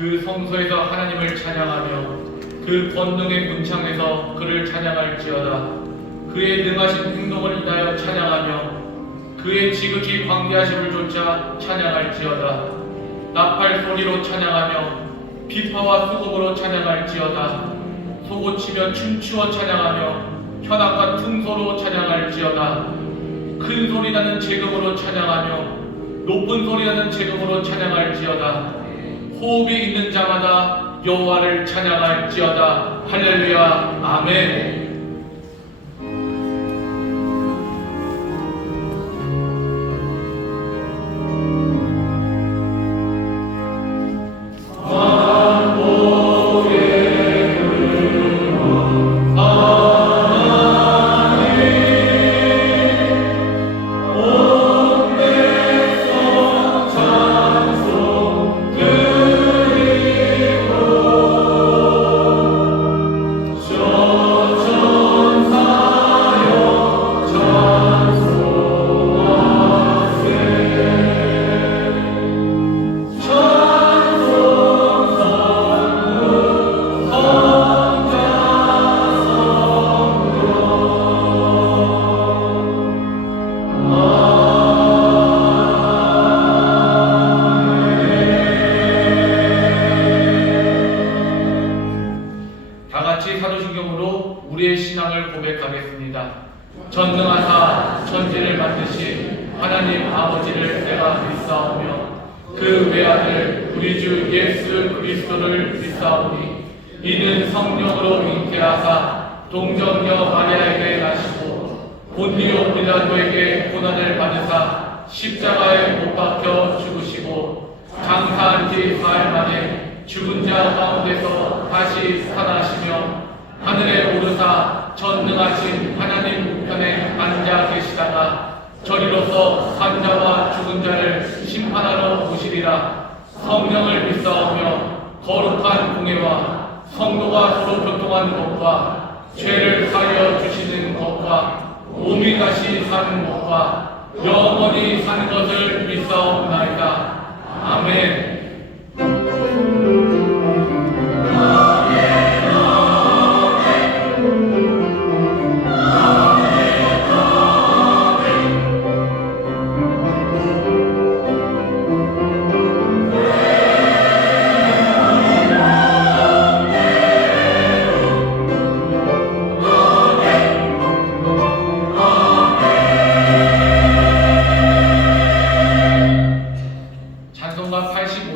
그 성소에서 하나님을 찬양하며 그 권능의 문창에서 그를 찬양할지어다. 그의 능하신 행동을 인하여 찬양하며 그의 지극히 광대하심을 조차 찬양할지어다. 나팔 소리로 찬양하며 비파와 수금으로 찬양할지어다. 소고치며 춤추어 찬양하며 현악과 퉁소로 찬양할지어다. 큰 소리 나는 제금으로 찬양하며 높은 소리 나는 제금으로 찬양할지어다. 호흡이 있는 자마다 여호와를 찬양할지어다. 할렐루야. 아멘. 사도신경으로 우리의 신앙을 고백하겠습니다. 전능하사 천지를 만드신 하나님 아버지를 내가 믿사오며 그 외아들 우리 주 예수 그리스도를 믿사오니 이는 성령으로 잉태하사 동정녀 마리아에게 나시고 본디오 빌라도에게 고난을 받으사 십자가에 못 박혀 죽으시고 장사한 지 사흘 만에 죽은 자 가운데서 다시 살아나시며 하늘에 오르사 전능하신 하나님 우편에 앉아 계시다가 저리로서 산자와 죽은 자를 심판하러 오시리라. 성령을 믿사오며 거룩한 공회와 성도가 서로 교통하는 것과 죄를 사하여 주시는 것과 몸이 다시 사는 것과 영원히 사는 것을 믿사옵나이다. 아멘. 찬송가 85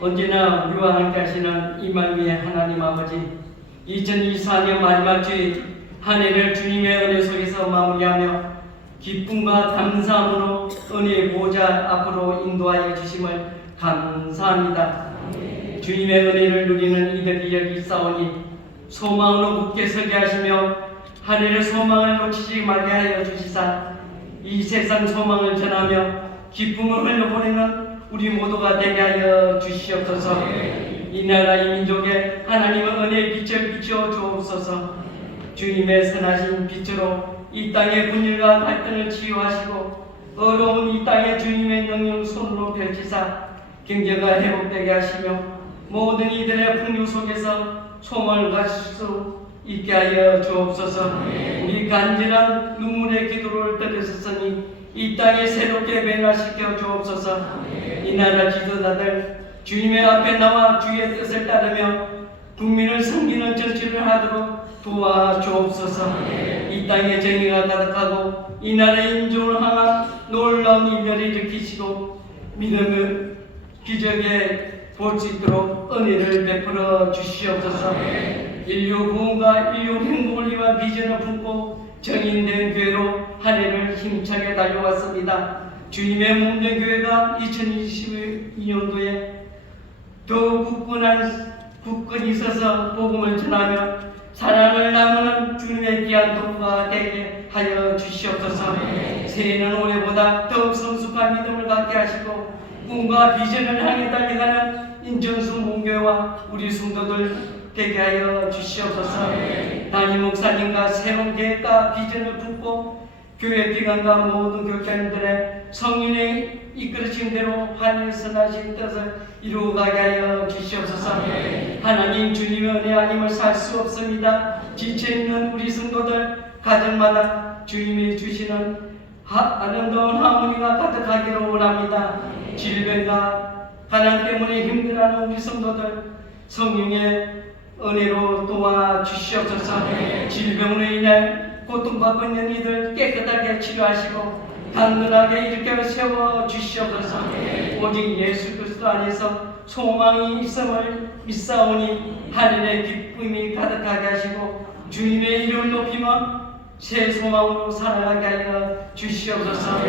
언제나 우리와 함께 하시는 임마누엘 하나님 아버지, 2024년 마지막 주일 한 해를 주님의 은혜 속에서 마무리하며 기쁨과 감사함으로 은혜의 보좌 앞으로 인도하여 주심을 감사합니다. 주님의 은혜를 누리는 이들이 여기 있사오니 소망으로 굳게 서게 하시며 한 해를 소망을 놓치지 말게 하여 주시사 이 세상 소망을 전하며 기쁨을 흘려보내는 우리 모두가 되게 하여 주시옵소서. 이 나라 이 민족에 하나님의 은혜의 빛을 비추어 주옵소서. 주님의 선하신 빛으로 이 땅의 분열과 갈등을 치유하시고 어려운 이 땅에 주님의 능력 손으로 펼치사 경제가 회복되게 하시며 모든 이들의 풍요 속에서 소망을 가질 수 있게 하여 주옵소서. 우리 간절한 눈물의 기도를 들으셨으니 이 땅에 새롭게 변화시켜 주옵소서. 이 나라 지도자들 주님의 앞에 나와 주의 뜻을 따르며 국민을 섬기는 정치를 하도록 도와주옵소서. 이 땅에 정의가 가득하고 이 나라의 인종을 향한 놀라운 일들을 일으키시고 믿음의 기적에 볼 수 있도록 은혜를 베풀어 주시옵소서. 인류 구원과 인류 행복을 위한 비전을 품고 정인된 교회로 한 해를 힘차게 달려왔습니다. 주님의 몸된 교회가 2022년도에 더욱 굳건히 있어서 복음을 전하며 사랑을 나누는 주님의 귀한 도구가 되게 하여 주시옵소서. 새해는 올해보다 더욱 성숙한 믿음을 갖게 하시고 꿈과 비전을 향해 달려가는 인천수 문교회와 우리 성도들 되게 하여 주시옵소서. 담임 목사님과 새로운 계획과 비전을 품고 교회 기관과 모든 교육자님들의 성인의 이끌으심대로 하늘 선하신 뜻을 이루어가게 하여 주시옵소서. 하나님 주님의 은혜 아님을 살 수 없습니다. 지쳐있는 우리 성도들 가정마다 주님이 주시는 아름다운 하모니가 가득하기를 원합니다. 질병과 가난 때문에 힘들어하는 우리 성도들 성령의 은혜로 도와주시옵소서. 질병으로 인해 고통받고 있는 이들 깨끗하게 치료하시고 단단하게 일으켜 세워주시옵소서. 오직 예수 그리스도 안에서 소망이 있음을 믿사오니 하늘의 기쁨이 가득하게 하시고 주님의 이름을 높이며 새 소망으로 살아가게 하여 주시옵소서.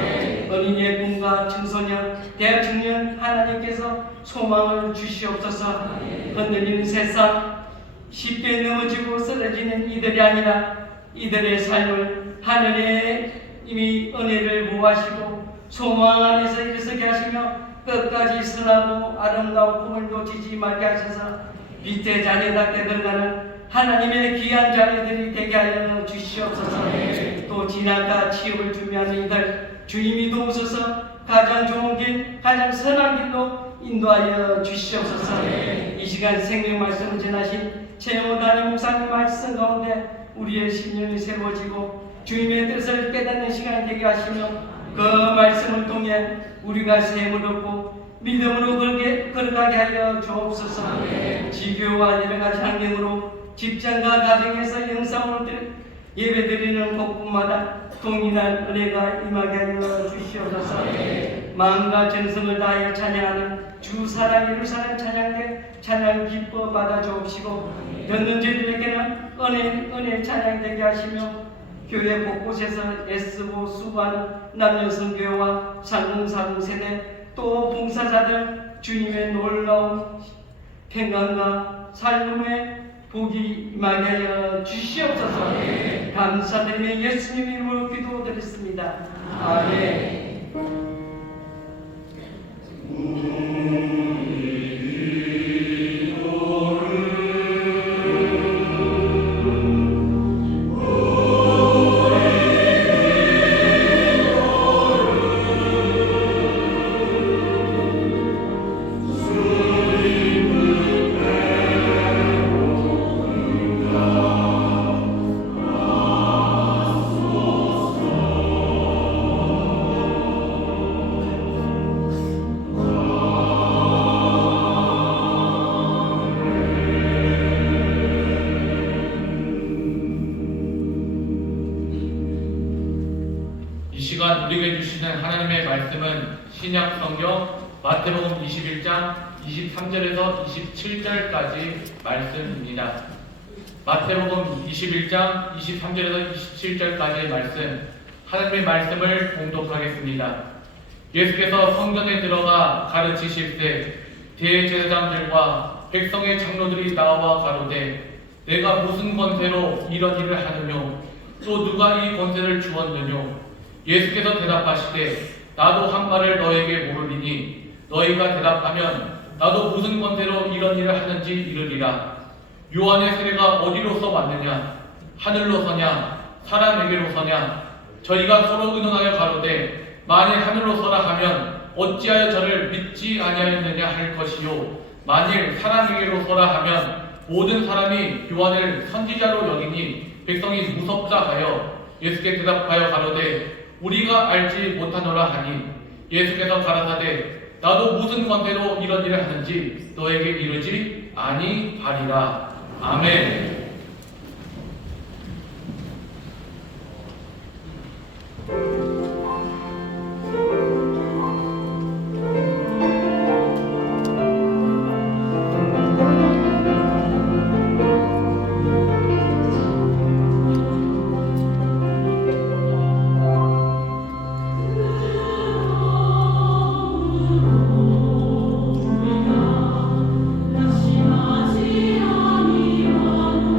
어린이의 꿈과 청소년, 대학 청년 하나님께서 소망을 주시옵소서. 흔들리는 세상 쉽게 넘어지고 쓰러지는 이들이 아니라 이들의 삶을 하늘의 이미 은혜를 보호하시고 소망 안에서 일어서게 하시며 끝까지 선하고 아름다운 꿈을 놓치지 말게 하셔서 빛의 자녀답게 들어가는 하나님의 귀한 자녀들이 되게 하여 주시옵소서. 또 진학과 취업을 준비하는 이들 주님이 도우셔서 가장 좋은 길, 가장 선한 길로 인도하여 주시옵소서. 이 시간 생명 말씀을 전하신 최영호 담임 목사님 말씀 가운데 우리의 심령이 새로워지고 주님의 뜻을 깨닫는 시간이 되게 하시며 그 말씀을 통해 우리가 샘을 얻고 믿음으로 걸어가게 하여 주옵소서. 지교와 여러가지 환경으로 직장과 가정에서 영상으로 예배드리는 곳곳마다 동일한 은혜가 임하게 하여 주시옵소서. 마음과 정성을 다하여 찬양하는 주 사랑 예루살렘 찬양대 찬양 기뻐 받아 주옵시고 듣는 저들에게는 은혜 찬양 되게 하시며 교회 곳곳에서 애쓰고 수고하는 남녀성교회와 상공사공 세대 또 봉사자들 주님의 놀라운 평강과 삶의 복이 임하게 하여 주시옵소서. 감사드리며 예수님 이름으로 기도드렸습니다. 아멘. 우리에게 주시는 하나님의 말씀은 신약 성경 마태복음 21장 23절에서 27절까지 말씀입니다. 마태복음 21장 23절에서 27절까지의 말씀, 하나님의 말씀을 봉독하겠습니다. 예수께서 성전에 들어가 가르치실 때 대제사장들과 백성의 장로들이 나와 가로되 내가 무슨 권세로 이런 일을 하느뇨? 또 누가 이 권세를 주었느뇨? 예수께서 대답하시되 나도 한 말을 너에게 모르리니 너희가 대답하면 나도 무슨 권세로 이런 일을 하는지 이르리라. 요한의 세례가 어디로서 왔느냐? 하늘로서냐? 사람에게로서냐? 저희가 서로 의논하여 가로되 만일 하늘로서라 하면 어찌하여 저를 믿지 아니하였느냐 할 것이요 만일 사람에게로서라 하면 모든 사람이 요한을 선지자로 여기니 백성이 무섭다 하여 예수께 대답하여 가로되 우리가 알지 못하노라 하니 예수께서 가라사대 나도 무슨 권세로 이런 일을 하는지 너에게 이르지 아니하리라. 아멘. 다시 하지 아니하는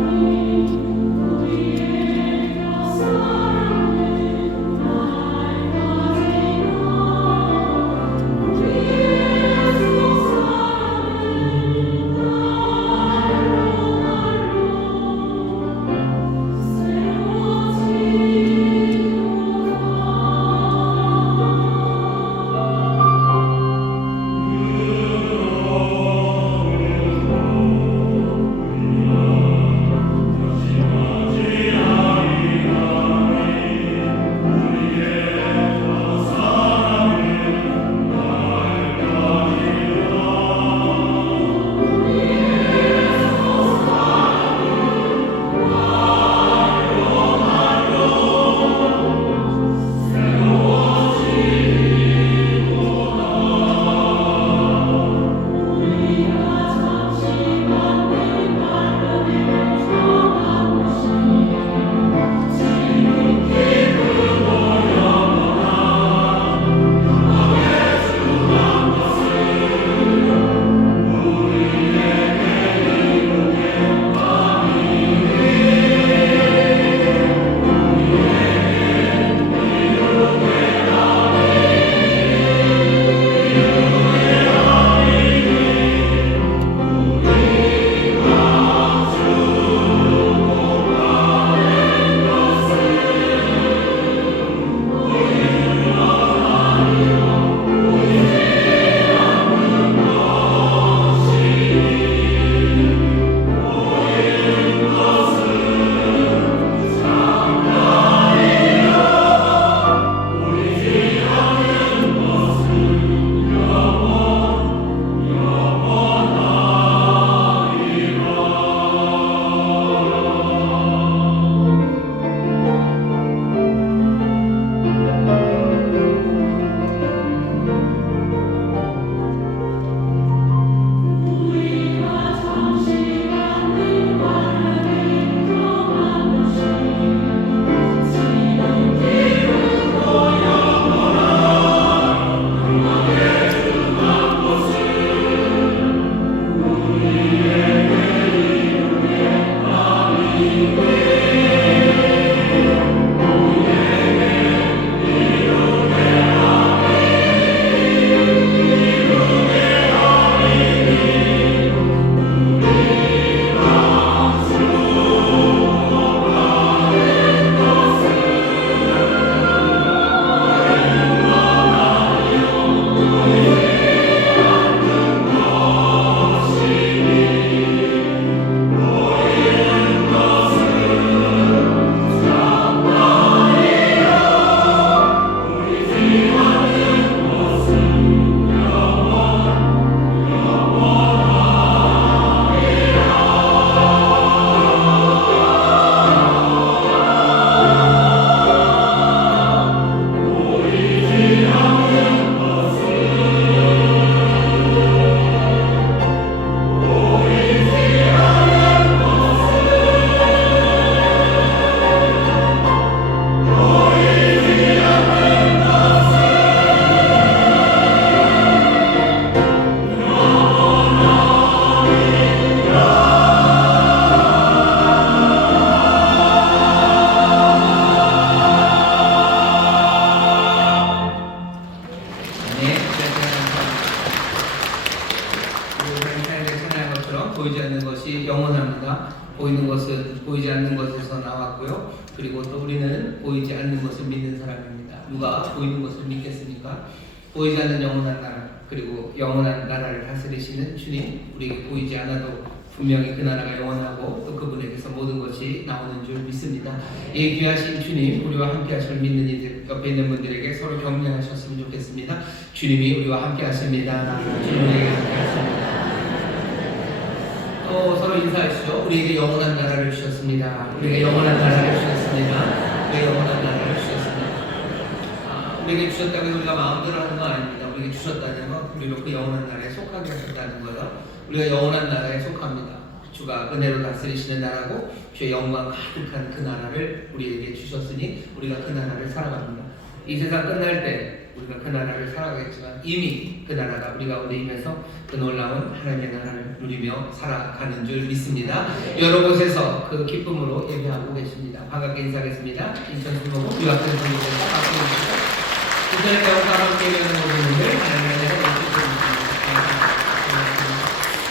보이지 않는 것이 영원합니다. 보이는 것은 보이지 않는 것에서 나왔고요. 그리고 또 우리는 보이지 않는 것을 믿는 사람입니다. 누가 보이는 것을 믿겠습니까? 보이지 않는 영원한 나라, 그리고 영원한 나라를 다스리시는 주님, 우리에게 보이지 않아도 분명히 그 나라가 영원하고 또 그분에게서 모든 것이 나오는 줄 믿습니다. 이 귀하신 주님, 우리와 함께 하실 믿는 이들, 옆에 있는 분들에게 서로 격려하셨으면 좋겠습니다. 주님이 우리와 함께 하십니다. 주님에게 함께 하십니다. 또 서로 인사하시죠. 우리에게 영원한 나라를 주셨습니다. 우리에게 영원한 나라를 주셨습니다. 우리에게 영원한 나라를 주셨습니다. 우리에게 주셨다고 해서 우리가 마음대로 하는 거 아닙니다. 우리에게 주셨다는 건 우리로 그 영원한 나라에 속하게 하셨다는 거예요. 우리가 영원한 나라에 속합니다. 주가 은혜로 다스리시는 나라고 주의 영광 가득한 그 나라를 우리에게 주셨으니 우리가 그 나라를 살아갑니다. 이 세상 끝날 때 우리가 그 나라를 살아가겠지만 이미 그 나라가 우리 가운데 임해서 그 놀라운 하나님의 나라를 누리며 살아가는 줄 믿습니다. 여러 곳에서 그 기쁨으로 예배하고 계십니다. 반갑게 인사하겠습니다. 인천 수목원 유학생 선교사가 박수입니다. 인천에 배워서 함께 예배하는 모든 분들 하나님의 나라를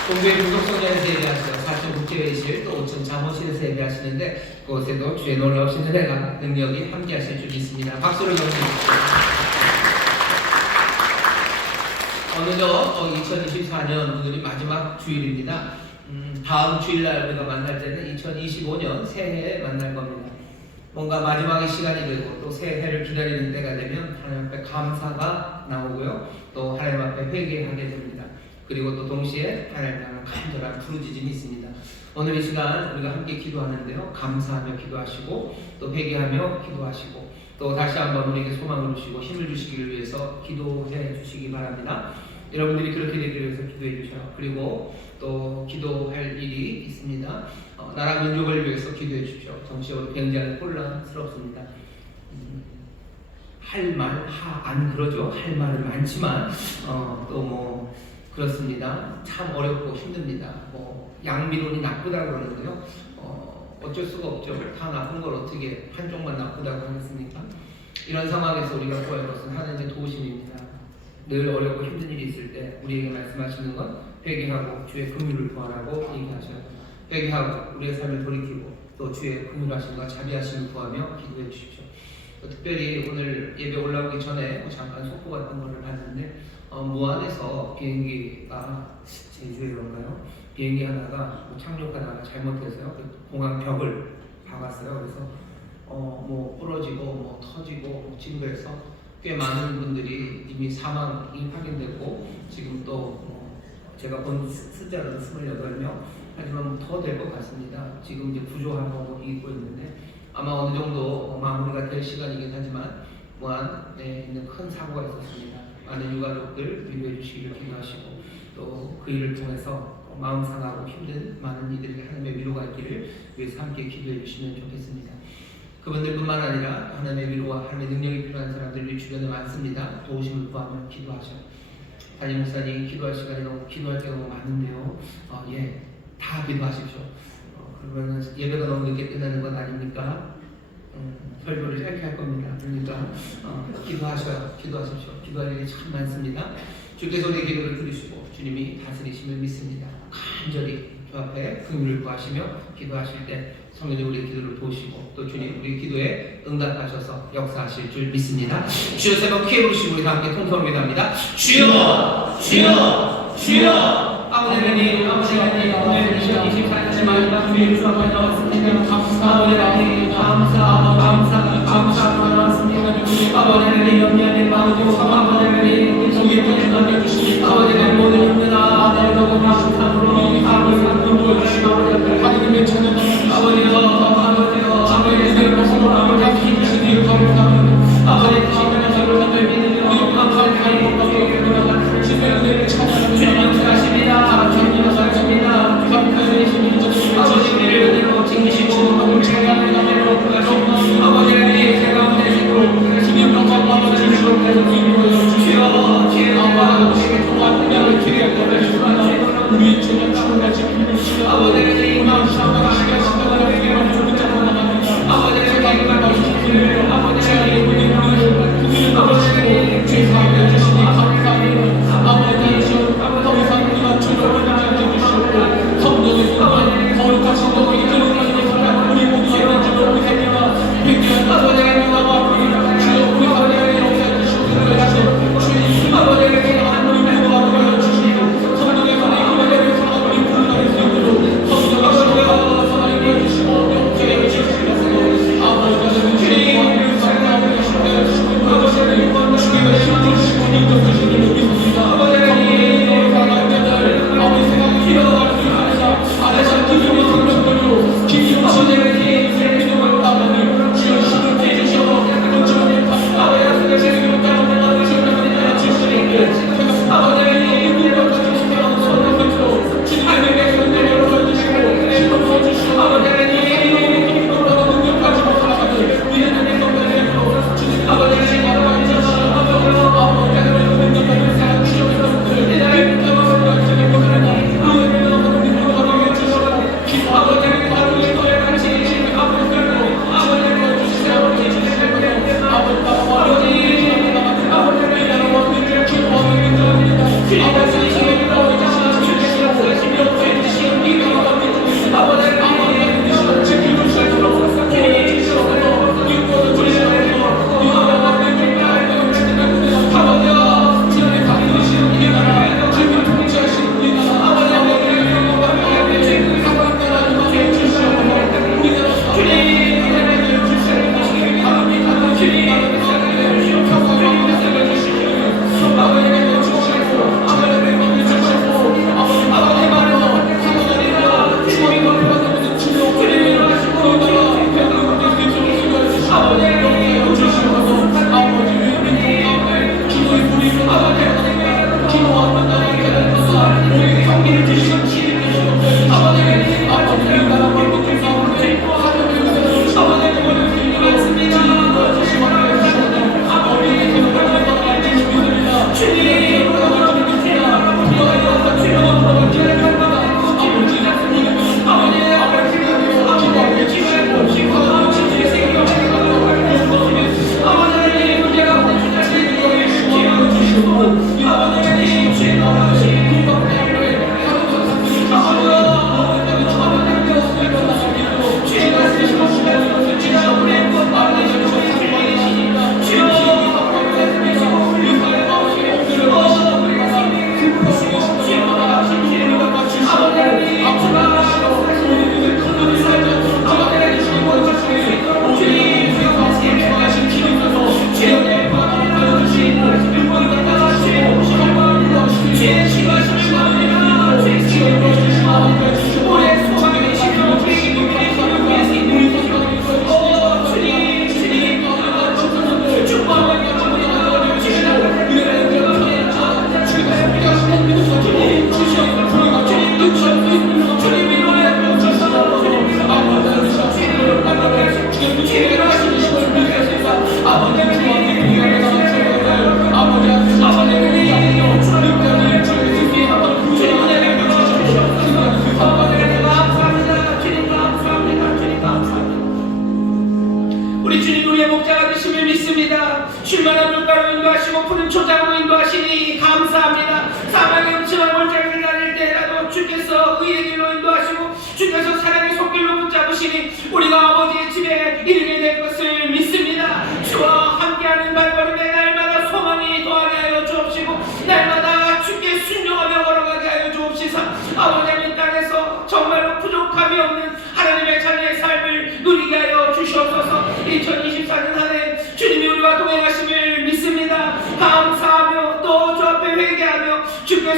동교회 부속성전에서 예배하시고 4층 국제회의실 또 5층 잠옷실에서 예배하시는데 그곳에도 주의 놀라우신 은혜가 능력이 함께 하실 줄 믿습니다. 박수를 주십시오. 어느덧 2024년 오늘이 마지막 주일입니다. 다음 주일날 우리가 만날 때는 2025년 새해에 만날 겁니다. 뭔가 마지막의 시간이 되고 또 새해를 기다리는 때가 되면 하나님 앞에 감사가 나오고요. 또 하나님 앞에 회개하게 됩니다. 그리고 또 동시에 하나님 앞에 간절한 부르짖음이 있습니다. 오늘 이 시간 우리가 함께 기도하는데요. 감사하며 기도하시고 또 회개하며 기도하시고 또 다시 한번 우리에게 소망을 주시고 힘을 주시기를 위해서 기도해 주시기 바랍니다. 여러분들이 그렇게 되기 위해서 기도해 주셔요. 그리고 또 기도할 일이 있습니다. 나라 민족을 위해서 기도해 주십시오. 정치적으로 굉장히 혼란스럽습니다. 할 말, 안 그러죠. 할 말은 많지만 또 뭐 그렇습니다. 참 어렵고 힘듭니다. 뭐 양비론이 나쁘다고 그러는데요. 어쩔 수가 없죠. 다 나쁜 걸 어떻게 한쪽만 나쁘다고 하겠습니까? 이런 상황에서 우리가 구할 것은 하나님의 도우심입니다. 늘 어렵고 힘든 일이 있을 때 우리에게 말씀하시는 건 회개하고 주의 긍휼을 구하라고 얘기하셔요. 회개하고 우리의 삶을 돌이키고 또 주의 긍휼하심과 자비하심을 구하며 기도해 주십시오. 특별히 오늘 예배 올라오기 전에 잠깐 속보 같은 거를 봤는데 무안에서 비행기가 제주에인가요? 비행기 하나가 착륙하다가 잘못해서요 공항 벽을 박았어요. 그래서 뭐 부러지고 뭐 터지고 뭐 진도해서 꽤 많은 분들이 이미 사망이 확인됐고 지금 또 제가 본 숫자는 28명 하지만 더 될 것 같습니다. 지금 이제 구조하고 있고 있는데 아마 어느 정도 마무리가 될 시간이긴 하지만 무안에 있는 큰 사고가 있었습니다. 많은 유가족들 위로해 주시기를 기도하시고 또 그 일을 통해서 마음 상하고 힘든 많은 이들에게 하나님의 위로가 있기를 위해서 함께 기도해 주시면 좋겠습니다. 그분들뿐만 아니라 하나님의 위로와 하나님의 능력이 필요한 사람들이 주변에 많습니다. 도우심을 구하며 기도하셔. 담임 목사님 기도할 시간이 기도할 때가 너무 많은데요. 다 기도하십시오. 그러면 예배가 너무 늦게 끝나는 건 아닙니까? 설교를 짧게 할 겁니다. 그러니까 기도하십시오. 기도할 일이 참 많습니다. 주께서 우리의 기도를 들으시고 주님이 다스리심을 믿습니다. 간절히 주 앞에 긍휼을 구하시며 기도하실 때 성령이 우리의 기도를 도우시고 또 주님 우리의 기도에 응답하셔서 역사하실 줄 믿습니다. 주여 세 번 크게 부르시고 우리 다 함께 통성으로 기도합니다. 주여 주여 주여 아버지 하나님 아버지 하나님 오늘 2024년의 마지막 주일 수업을 나왔습니다. 아버지 하나님 감사가 나왔습니다. 아버지 하나님 염려하는 마음으로 아버지 하나님 주의 편에 남겨주시니 아버지 하나님 모든 힘든 아버지 너무 감사함으로 하나님의 찬양 아버지여 아버지의 것으로 아버지의 힘주시니 감사합니다. 아버지의 주시는 것으로 저를 믿으며 감사합니다. 주님 역사하십니다. 주님 역사하십니다. 아버지 우리를 은혜로 지키시고 제가 은혜로 구하시고 아버지 하나님 제가 은혜로 주님 영광과 주시고 주여 주여 아버지에게 통하며 기회를 보내주시고 우리의 주님 주님같이 힘주시고 아버지 하나님 감사합니다. 아버지 하나님 감사합니다. 아버지 하나님 아버지 하나님 죄송합니다. 주시니 감사합니다. 아버지 하나님 더 이상 우리가 주님을 찾아주시고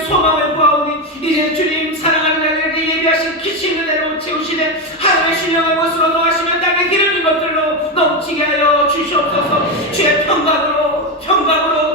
소망을 구하오니 이제 주님 사랑하는 자들에게 예비하신 기신 은혜로 채우시되 하늘의 신령한 것으로 노하시면 땅에 기름진 것들로 넘치게 하여 주시옵소서. 주의 평강으로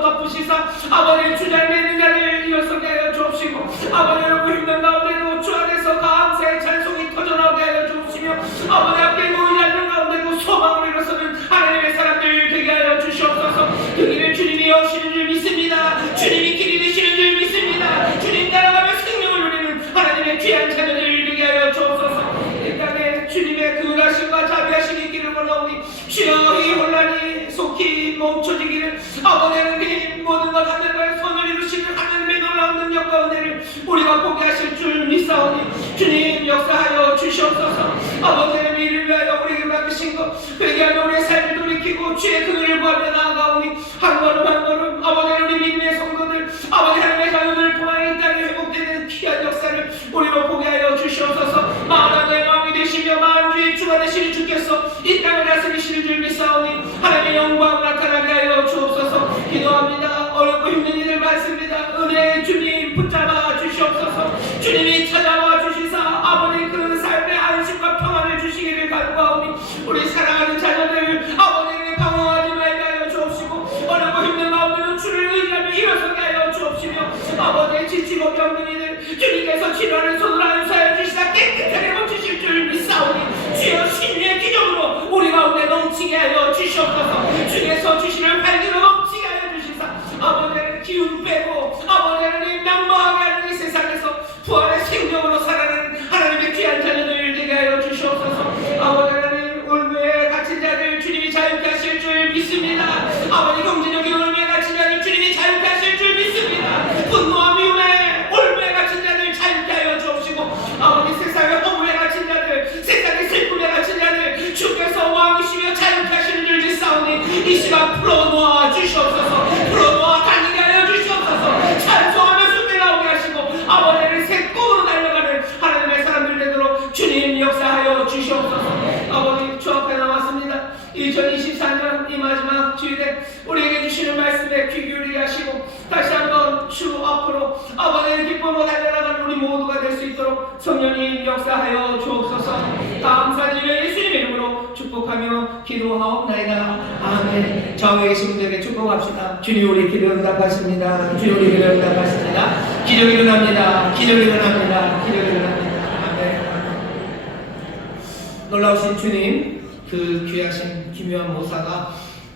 덮으시사 아버지의 주잘 내는 자를 일어서게 하여 주옵시고 아버지의 힘든 가운데도 주 안에서 감사의 찬송이 터져나오게 하여 주옵시며 아버지 앞에 모이지 않는 가운데도 소망으로 일어서는 하나님의 사람들 되게 하여 주시옵소서. 그 길을 주님이 여시는 줄 믿습니다. 주님이 길이 되시는 줄 믿습니다. 주님 따라가며 생명을 누리는 하나님의 귀한 자녀들 되게 하여 주옵소서. 이 땅에 주님의 그하심과 자비하심이 있기를 원하오니 주여 이 혼란이 속히 멈춰지기를 아버지 하나님 모든 것 하늘과 선을 이루시는 하나님의 놀라운 능력과 은혜를 우리가 보게 하실 줄 믿사오니 주님 역사하여 주시옵소서. 아버지 하나님 이를 위하여 우리에게 맡기신 것 회개하며 우리의 삶을 돌이키고 주의 그늘을 구하며 나아가오니 한 걸음 한 걸음 아버지 하나님 우리 믿음의 성도들 아버지 하나님의 자녀들을 통하여 이 땅에 회복되는 귀한 역사를 우리로 보게 하여 주시옵소서. 만왕의 왕이 되시며 만주의 주가 되시는 주께서 이 땅을 다스리시는 줄 믿사오니 하나님의 영광 나타나게 하여 주옵소서. 기도합니다. 어렵고 힘든 일들 많습니다. 은혜의 주님 붙잡아 주시옵소서. 주님이 찾아와 주시사 아버지 그 삶의 안식과 평안을 주시기를 간구하오니 우리 사랑하는 자녀들 아버지에게 방황하지 말게 하여 주옵시고 어렵고 힘든 마음으로 주를 의지하며 일어서게 하여 주옵시며 아버지의 지치고 병든 이들 주님께서 치료하는 손으로 안수하여 주시사 깨끗하게 고치실 줄 믿사오니 주여 신유의 기적으로 우리 가운데 넘치게 하여 주시옵소서. 주께서 주시는 활기로 넘치게 하여 주시사 아버지의 기운 빼고 아버지의 낭망하게 하는 이 세상에서 부활의 생명으로 살아가는 하나님의 귀한 자녀들 되게 하여 주시옵소서. 아버지 하나님 울무에 갇힌 자들 주님이 자유케 하실 줄 믿습니다. 아버지 경제적인 울무에 갇힌 자들 주님이 자유케 하실 줄 믿습니다. 분노와 미움에 울무에 갇힌 자들 자유케 하여 주옵시고 아버지 세상의 허무에 갇힌 자들 세상의 슬픔에 갇힌 자들 주께서 왕이시며 자유케 하시는 줄 믿사오니 이 시간 풀어놓아 주시옵소서. 풀어놓아 다니게 하여 주시옵소서. 찬송하며 숲에 나오게 하시고 아버지를 새 꿈으로 달려가는 하나님의 사람들 되도록 주님 역사하여 주시옵소서. 아버지 주 앞에 나왔습니다. 2024년 이 마지막 주일에 우리에게 주시는 말씀에 귀 기울이게 하시고 다시 한번 주 앞으로 아버지의 기쁨으로 달려나가는 우리 모두가 될 수 있도록 성령님 역사하여 주옵소서. 감사드리며 예수님 이름으로 축복하며 기도하옵나이다. 아멘. 좌우에 계신 분들에게 축복합시다. 주님 우리 기도 응답하십니다. 주님 우리 기도 응답하십니다. 기적이 일어납니다. 기적이 일어납니다. 기적이 일어납니다. 아멘. 놀라우신 주님 그 귀하신 기묘한 모사가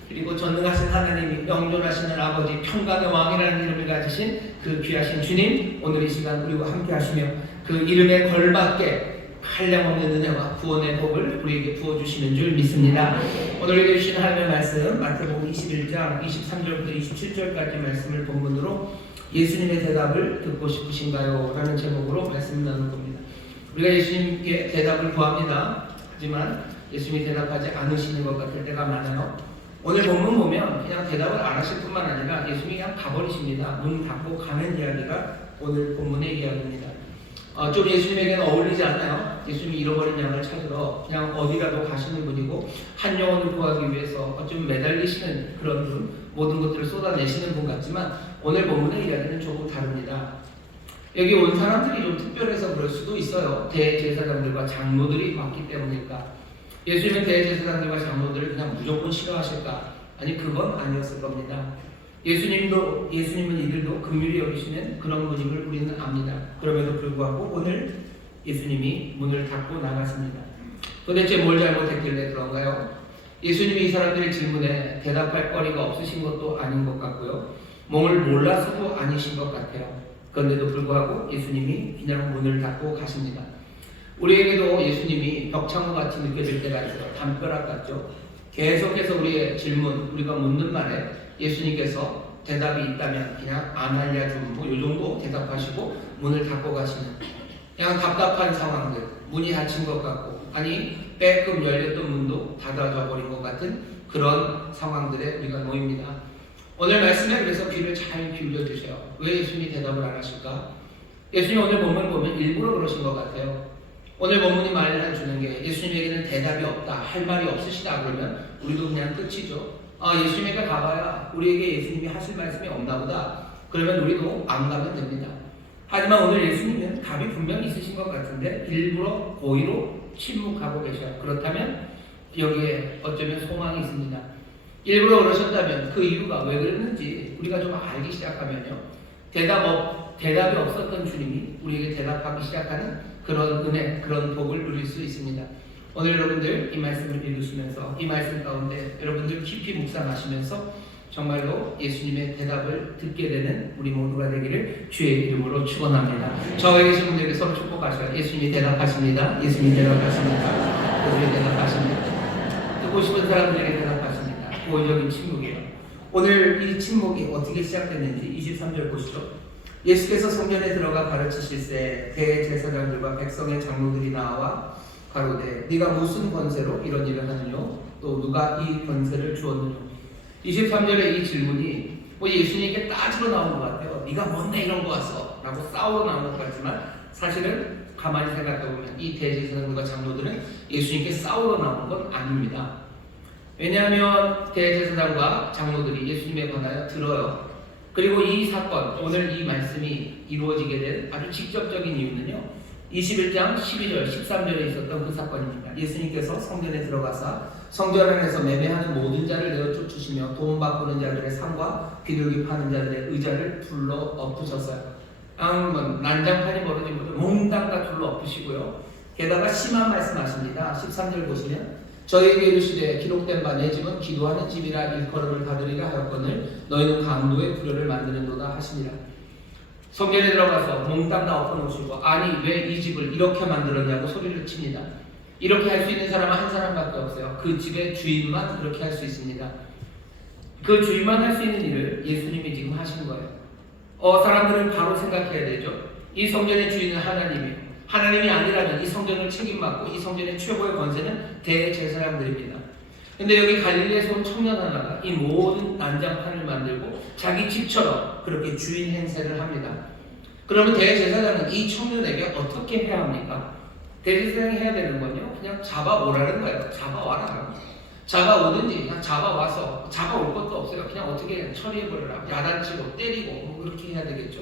그리고 전능하신 하나님이 영존하시는 아버지 평강의 왕이라는 이름을 가지신 그 귀하신 주님 오늘 이 시간 우리와 함께 하시며 그 이름에 걸맞게 한량없는 은혜와 구원의 복을 우리에게 부어주시는 줄 믿습니다. 오늘 우리에게 주신 하나님의 말씀 마태복음 21장 23절부터 27절까지 말씀을 본문으로 예수님의 대답을 듣고 싶으신가요? 라는 제목으로 말씀을 나눌 겁니다. 우리가 예수님께 대답을 구합니다. 하지만 예수님이 대답하지 않으시는 것 같을 때가 많아요. 오늘 본문 보면 그냥 대답을 안 하실 뿐만 아니라 예수님이 그냥 가버리십니다. 문 닫고 가는 이야기가 오늘 본문의 이야기입니다. 좀 예수님에게는 어울리지 않나요? 예수님이 잃어버린 양을 찾으러 그냥 어디라도 가시는 분이고 한 영혼을 구하기 위해서 좀 매달리시는 그런 분, 모든 것들을 쏟아내시는 분 같지만 오늘 본문의 이야기는 조금 다릅니다. 여기 온 사람들이 좀 특별해서 그럴 수도 있어요. 대제사장들과 장로들이 왔기 때문일까? 예수님은 대제사장들과 장로들을 그냥 무조건 싫어하실까? 아니 그건 아니었을 겁니다. 예수님은 이들도 긍휼히 여기시는 그런 분임을 우리는 압니다. 그럼에도 불구하고 오늘 예수님이 문을 닫고 나갔습니다. 도대체 뭘 잘못했길래 그런가요? 예수님이 이 사람들의 질문에 대답할 거리가 없으신 것도 아닌 것 같고요. 몸을 몰라서도 아니신 것 같아요. 그런데도 불구하고 예수님이 그냥 문을 닫고 가십니다. 우리에게도 예수님이 벽창호 같이 느껴질 때가 있어요. 담벼락 같죠. 계속해서 우리의 질문, 우리가 묻는 말에 예수님께서 대답이 있다면 그냥 안 알려주고 뭐 이 정도 대답하시고 문을 닫고 가시는 그냥 답답한 상황들, 문이 닫힌 것 같고 아니 빼끔 열렸던 문도 닫아져 버린 것 같은 그런 상황들에 우리가 놓입니다. 오늘 말씀에 그래서 귀를 잘 기울여 주세요. 왜 예수님이 대답을 안 하실까? 예수님 오늘 본문 보면 일부러 그러신 것 같아요. 오늘 본문이 말을 해주는 게 예수님에게는 대답이 없다, 할 말이 없으시다 그러면 우리도 그냥 끝이죠. 예수님에게 가봐야 우리에게 예수님이 하실 말씀이 없나 보다. 그러면 우리도 안 가면 됩니다. 하지만 오늘 예수님은 답이 분명히 있으신 것 같은데 일부러 고의로 침묵하고 계셔요. 그렇다면 여기에 어쩌면 소망이 있습니다. 일부러 그러셨다면 그 이유가 왜 그랬는지 우리가 좀 알기 시작하면요. 대답이 없었던 주님이 우리에게 대답하기 시작하는 그런 은혜, 그런 복을 누릴 수 있습니다. 오늘 여러분들 이 말씀을 읽으시면서 이 말씀 가운데 여러분들 깊이 묵상하시면서 정말로 예수님의 대답을 듣게 되는 우리 모두가 되기를 주의 이름으로 축원합니다. 저에 계신 분들에게 서로 축복하셔요. 예수님이 대답하십니다. 예수님이 대답하십니다. 예수님이 대답하십니다. 듣고 싶은 사람들에게 대답하십니다. 고의적인 침묵이에요. 오늘 이 침묵이 어떻게 시작됐는지 23절 보시죠. 예수께서 성전에 들어가 가르치실새 대제사장들과 백성의 장로들이 나와 가로되 네가 무슨 권세로 이런 일을 하느냐? 또 누가 이 권세를 주었느냐? 23절의 이 질문이 예수님께 따지러 나온 것 같아요. 네가 뭔데 이런 거 왔어? 라고 싸우러 나온 것 같지만 사실은 가만히 생각해보면 이 대제사장들과 장로들은 예수님께 싸우러 나온 건 아닙니다. 왜냐하면 대제사장과 장로들이 예수님에 관하여 들어요. 그리고 이 사건, 오늘 이 말씀이 이루어지게 된 아주 직접적인 이유는요. 21장 12절, 13절에 있었던 그 사건입니다. 예수님께서 성전에 들어가사 성전 안에서 매매하는 모든 자를 내어 쫓으시며 돈 바꾸는 자들의 상과 비둘기 파는 자들의 의자를 둘러 엎으셨어요. 난장판이 벌어진 거죠. 몽땅 다 둘러 엎으시고요. 게다가 심한 말씀하십니다. 13절 보시면 저희에게 이르시되 기록된 바 내 집은 기도하는 집이라 일컬음을 받으리라 하였거늘 너희는 강도의 불효를 만드는도다 하시니라. 성전에 들어가서 몽땅 다 엎어놓으시고 아니 왜 이 집을 이렇게 만들었냐고 소리를 칩니다. 이렇게 할 수 있는 사람은 한 사람밖에 없어요. 그 집의 주인만 그렇게 할 수 있습니다. 그 주인만 할 수 있는 일을 예수님이 지금 하신 거예요. 사람들은 바로 생각해야 되죠. 이 성전의 주인은 하나님이에요. 하나님이 아니라면 이 성전을 책임받고 이 성전의 최고의 권세는 대제사장들입니다. 근데 여기 갈릴리에서 온 청년 하나가 이 모든 난장판을 만들고 자기 집처럼 그렇게 주인 행세를 합니다. 그러면 대제사장은 이 청년에게 어떻게 해야 합니까? 대제사장이 해야 되는 건요, 그냥 잡아오라는 거예요. 잡아와라. 잡아오든지 그냥 잡아와서 잡아올 것도 없어요. 그냥 어떻게 처리해버려라. 야단치고 때리고 뭐 그렇게 해야 되겠죠.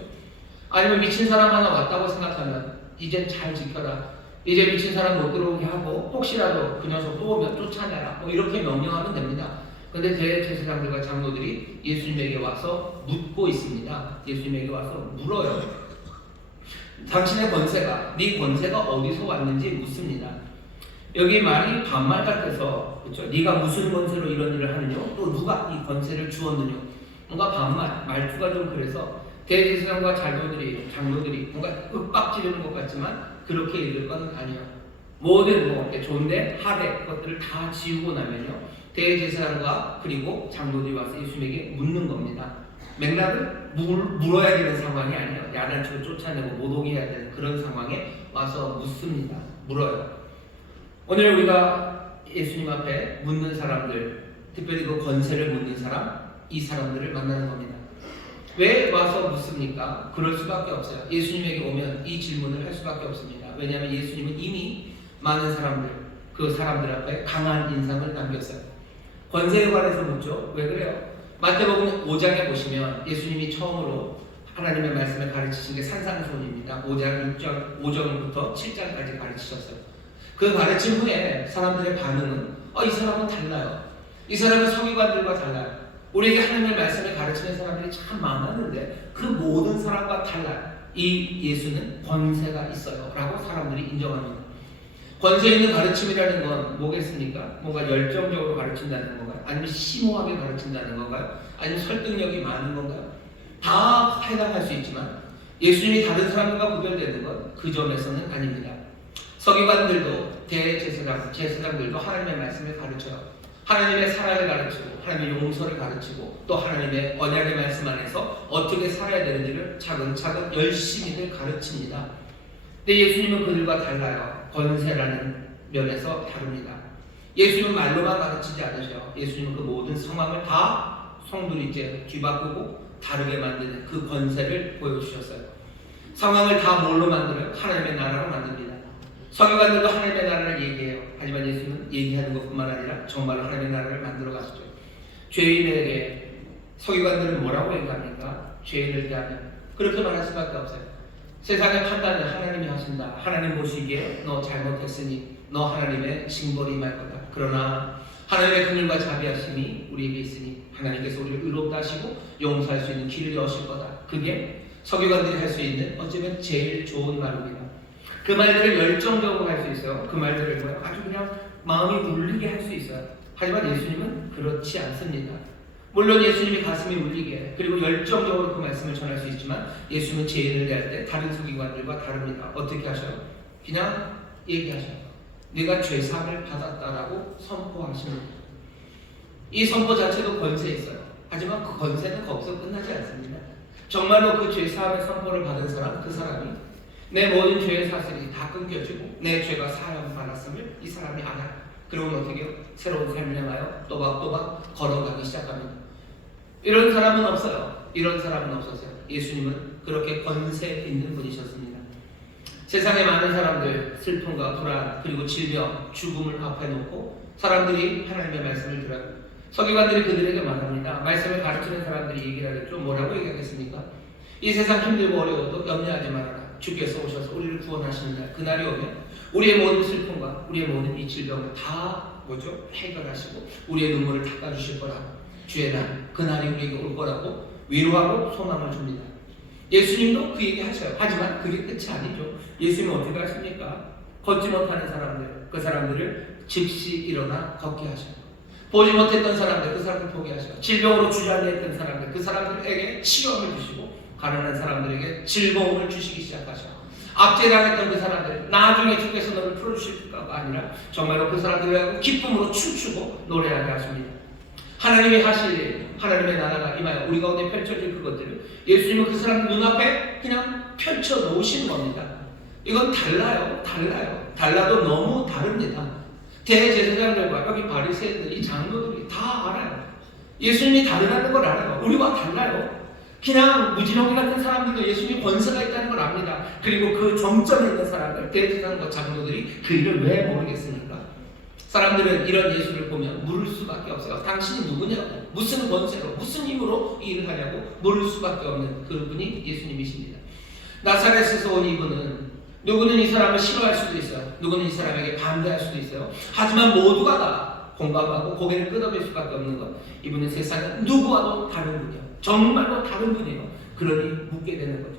아니면 미친 사람 하나 왔다고 생각하면 이제 잘 지켜라. 이제 미친 사람 못 들어오게 하고 혹시라도 그 녀석 또 오면 쫓아내라. 뭐 이렇게 명령하면 됩니다. 근데 대제사장들과 장로들이 예수님에게 와서 묻고 있습니다. 예수님에게 와서 물어요. 당신의 권세가, 네 권세가 어디서 왔는지 묻습니다. 여기 말이 반말 같아서 그렇죠? 네가 무슨 권세로 이런 일을 하느냐? 또 누가 이 권세를 주었느냐? 뭔가 반말, 말투가 좀 그래서 대제사장과 장로들이 뭔가 윽박지르는 것 같지만 그렇게 읽을 건 아니에요. 모든 존대, 하대 그것들을 다 지우고 나면요. 대제사장과 그리고 장로들이 와서 예수님에게 묻는 겁니다. 맥락은 물어야 되는 상황이 아니에요. 야단치고 쫓아내고 못 오게 해야 되는 그런 상황에 와서 묻습니다. 물어요. 오늘 우리가 예수님 앞에 묻는 사람들, 특별히 그 권세를 묻는 사람, 이 사람들을 만나는 겁니다. 왜 와서 묻습니까? 그럴 수밖에 없어요. 예수님에게 오면 이 질문을 할 수밖에 없습니다. 왜냐하면 예수님은 이미 많은 사람들, 그 사람들 앞에 강한 인상을 남겼어요. 권세에 관해서 묻죠. 왜 그래요? 마태복음 5장에 보시면 예수님이 처음으로 하나님의 말씀을 가르치신 게 산상수훈입니다. 5장부터 7장까지 가르치셨어요. 그 가르침 후에 사람들의 반응은 이 사람은 달라요. 이 사람은 서기관들과 달라요. 우리에게 하나님의 말씀을 가르치는 사람들이 참 많았는데 그 모든 사람과 달라요. 이 예수는 권세가 있어요 라고 사람들이 인정합니다. 권세 있는 가르침이라는 건 뭐겠습니까? 뭔가 열정적으로 가르친다는 건가요? 아니면 심오하게 가르친다는 건가요? 아니면 설득력이 많은 건가요? 다 해당할 수 있지만 예수님이 다른 사람들과 구별되는 건 그 점에서는 아닙니다. 서기관들도 제사장들도 하나님의 말씀을 가르쳐요. 하나님의 사랑을 가르치고 하나님의 용서를 가르치고 또 하나님의 언약의 말씀 안에서 어떻게 살아야 되는지를 차근차근 열심히들 가르칩니다. 근데 예수님은 그들과 달라요. 권세라는 면에서 다릅니다. 예수님은 말로만 가르치지 않으셔요. 예수님은 그 모든 상황을 다 송두리째 뒤바꾸고 다르게 만드는 그 권세를 보여주셨어요. 상황을 다 뭘로 만들어요? 하나님의 나라로 만듭니다. 서기관들도 하나님의 나라를 얘기해요. 하지만 예수는 얘기하는 것뿐만 아니라 정말로 하나님의 나라를 만들어 가시죠. 죄인에게 서기관들은 뭐라고 얘기합니까? 죄인을 대하면 그렇게 말할 수밖에 없어요. 세상의 판단을 하나님이 하신다. 하나님 보시기에 너 잘못했으니 너 하나님의 징벌이 임할 거다. 그러나 하나님의 긍휼과 자비하심이 우리에게 있으니 하나님께서 우리를 의롭다 하시고 용서할 수 있는 길을 여실 거다. 그게 서기관들이 할 수 있는 어쩌면 제일 좋은 말입니다. 그 말들을 열정적으로 할 수 있어요. 그 말들을 뭐예요? 아주 그냥 마음이 울리게 할 수 있어요. 하지만 예수님은 그렇지 않습니다. 물론 예수님이 가슴이 울리게 그리고 열정적으로 그 말씀을 전할 수 있지만 예수님은 죄인을 대할 때 다른 서기관들과 다릅니다. 어떻게 하셔요? 그냥 얘기하셔요. 네가 죄사함을 받았다라고 선포하십니다. 이 선포 자체도 권세 있어요. 하지만 그 권세는 거기서 끝나지 않습니다. 정말로 그 죄사함의 선포를 받은 사람, 그 사람이 내 모든 죄의 사슬이 다 끊겨지고 내 죄가 사함 받았음을 이 사람이 알아요. 그러면 어떻게 해요? 새로운 삶을 향하여 또박또박 걸어가기 시작합니다. 이런 사람은 없어요. 이런 사람은 없었어요. 예수님은 그렇게 권세 있는 분이셨습니다. 세상에 많은 사람들 슬픔과 불안 그리고 질병, 죽음을 앞에 놓고 사람들이 하나님의 말씀을 들어요. 서기관들이 그들에게 말합니다. 말씀을 가르치는 사람들이 얘기를 하겠죠. 뭐라고 얘기하겠습니까? 이 세상 힘들고 어려워도 염려하지 말아라. 주께서 오셔서 우리를 구원하시는 날, 그날이 오면 우리의 모든 슬픔과 우리의 모든 이 질병을 다 해결하시고 우리의 눈물을 닦아주실 거라. 주의 날, 그날이 우리에게 올 거라고 위로하고 소망을 줍니다. 예수님도 그 얘기 하셔요. 하지만 그게 끝이 아니죠. 예수님은 어떻게 하십니까? 걷지 못하는 사람들, 그 사람들을 즉시 일어나 걷게 하셔요. 보지 못했던 사람들, 그 사람들 포기하셔요. 질병으로 주저앉아있던 사람들, 그 사람들에게 치료를 주시고 가난한 사람들에게 즐거움을 주시기 시작하셔요. 압제당했던 그 사람들, 나중에 주께서 너를 풀어주실까가 아니라 정말로 그 사람들을 기쁨으로 춤추고 노래하게 하십니다. 하나님이 하실 일, 하나님의 나라가 임하여 우리 가운데 펼쳐질 그것들을 예수님은 그 사람들 눈앞에 그냥 펼쳐 놓으시는 겁니다. 이건 달라요. 달라도 너무 다릅니다. 대제사장들과 여기 바리새인들이 장로들이 다 알아요. 예수님이 다르다는 걸 알아요. 우리와 달라요. 그냥 무지렁이 같은 사람들도 예수님이 권세가 있다는 걸 압니다. 그리고 그 정점에 있는 사람들, 대제사장과 장로들이 그 일을 왜 모르겠습니까? 사람들은 이런 예수를 보면 물을 수밖에 없어요. 당신이 누구냐고, 무슨 권세로, 무슨 힘으로 이 일을 하냐고 물을 수밖에 없는 그분이 예수님이십니다. 나사렛에서 온 이분은 누구는 이 사람을 싫어할 수도 있어요. 누구는 이 사람에게 반대할 수도 있어요. 하지만 모두가 다 공감하고 고개를 끄덕일 수밖에 없는 것. 이분은 세상에 누구와도 다른 분이에요. 정말로 다른 분이에요. 그러니 묻게 되는 거죠.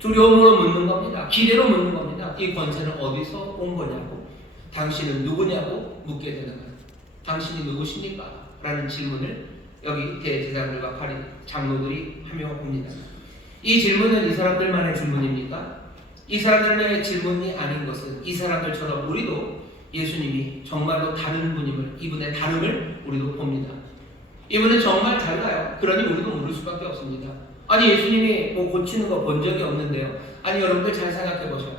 두려움으로 묻는 겁니다. 기대로 묻는 겁니다. 이 권세는 어디서 온 거냐고, 당신은 누구냐고 묻게 되는 거예요. 당신이 누구십니까? 라는 질문을 여기 대제사장들과 바리 장로들이 하며 봅니다. 이 질문은 이 사람들만의 질문입니까? 이 사람들의 질문이 아닌 것은 이 사람들처럼 우리도 예수님이 정말로 다른 분임을, 이분의 다름을 우리도 봅니다. 이분은 정말 달라요. 그러니 우리도 모를 수밖에 없습니다. 아니 예수님이 뭐 고치는 거 본 적이 없는데요. 아니 여러분들 잘 생각해 보세요.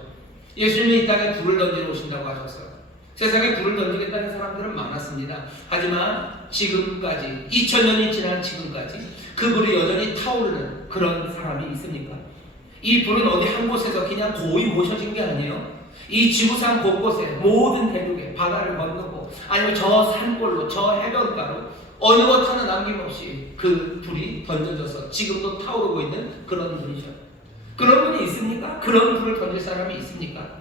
예수님이 이 땅에 불을 던지러 오신다고 하셨어요. 세상에 불을 던지겠다는 사람들은 많았습니다. 하지만 지금까지 2000년이 지난 지금까지 그 불이 여전히 타오르는 그런 사람이 있습니까? 이 불은 어디 한 곳에서 그냥 고이 모셔진 게 아니에요. 이 지구상 곳곳에 모든 대륙에 바다를 건너고 아니면 저 산골로 저 해변가로 어느 것 하나 남김없이 그 불이 던져져서 지금도 타오르고 있는 그런 분이죠. 그런 분이 있습니까? 그런 불을 던질 사람이 있습니까?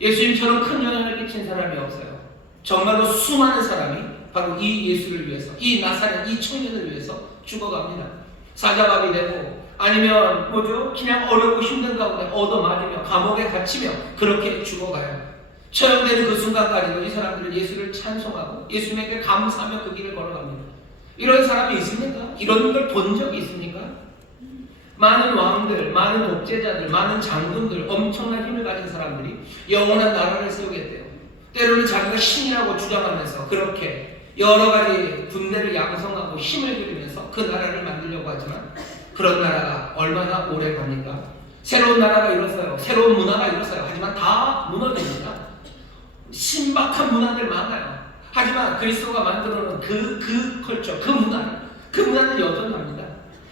예수님처럼 큰 영향을 끼친 사람이 없어요. 정말로 수많은 사람이 바로 이 예수를 위해서, 이 나사렛, 이 청년을 위해서 죽어갑니다. 사자밥이 되고 아니면 그냥 어렵고 힘든 가운데 얻어맞으며 감옥에 갇히며 그렇게 죽어가요. 처형되는 그 순간까지도 이 사람들은 예수를 찬송하고 예수님에게 감사하며 그 길을 걸어갑니다. 이런 사람이 있습니까? 이런 걸 본 적이 있습니까? 많은 왕들, 많은 독재자들, 많은 장군들, 엄청난 힘을 가진 사람들이 영원한 나라를 세우겠대요. 때로는 자기가 신이라고 주장하면서 그렇게 여러 가지 군대를 양성하고 힘을 들이면서 그 나라를 만들려고 하지만 그런 나라가 얼마나 오래 갑니까? 새로운 나라가 일어서요. 새로운 문화가 일어서요. 하지만 다 무너집니다. 신박한 문화들 많아요. 하지만 그리스도가 만들어놓은 그 컬처, 그 문화는 여전합니다.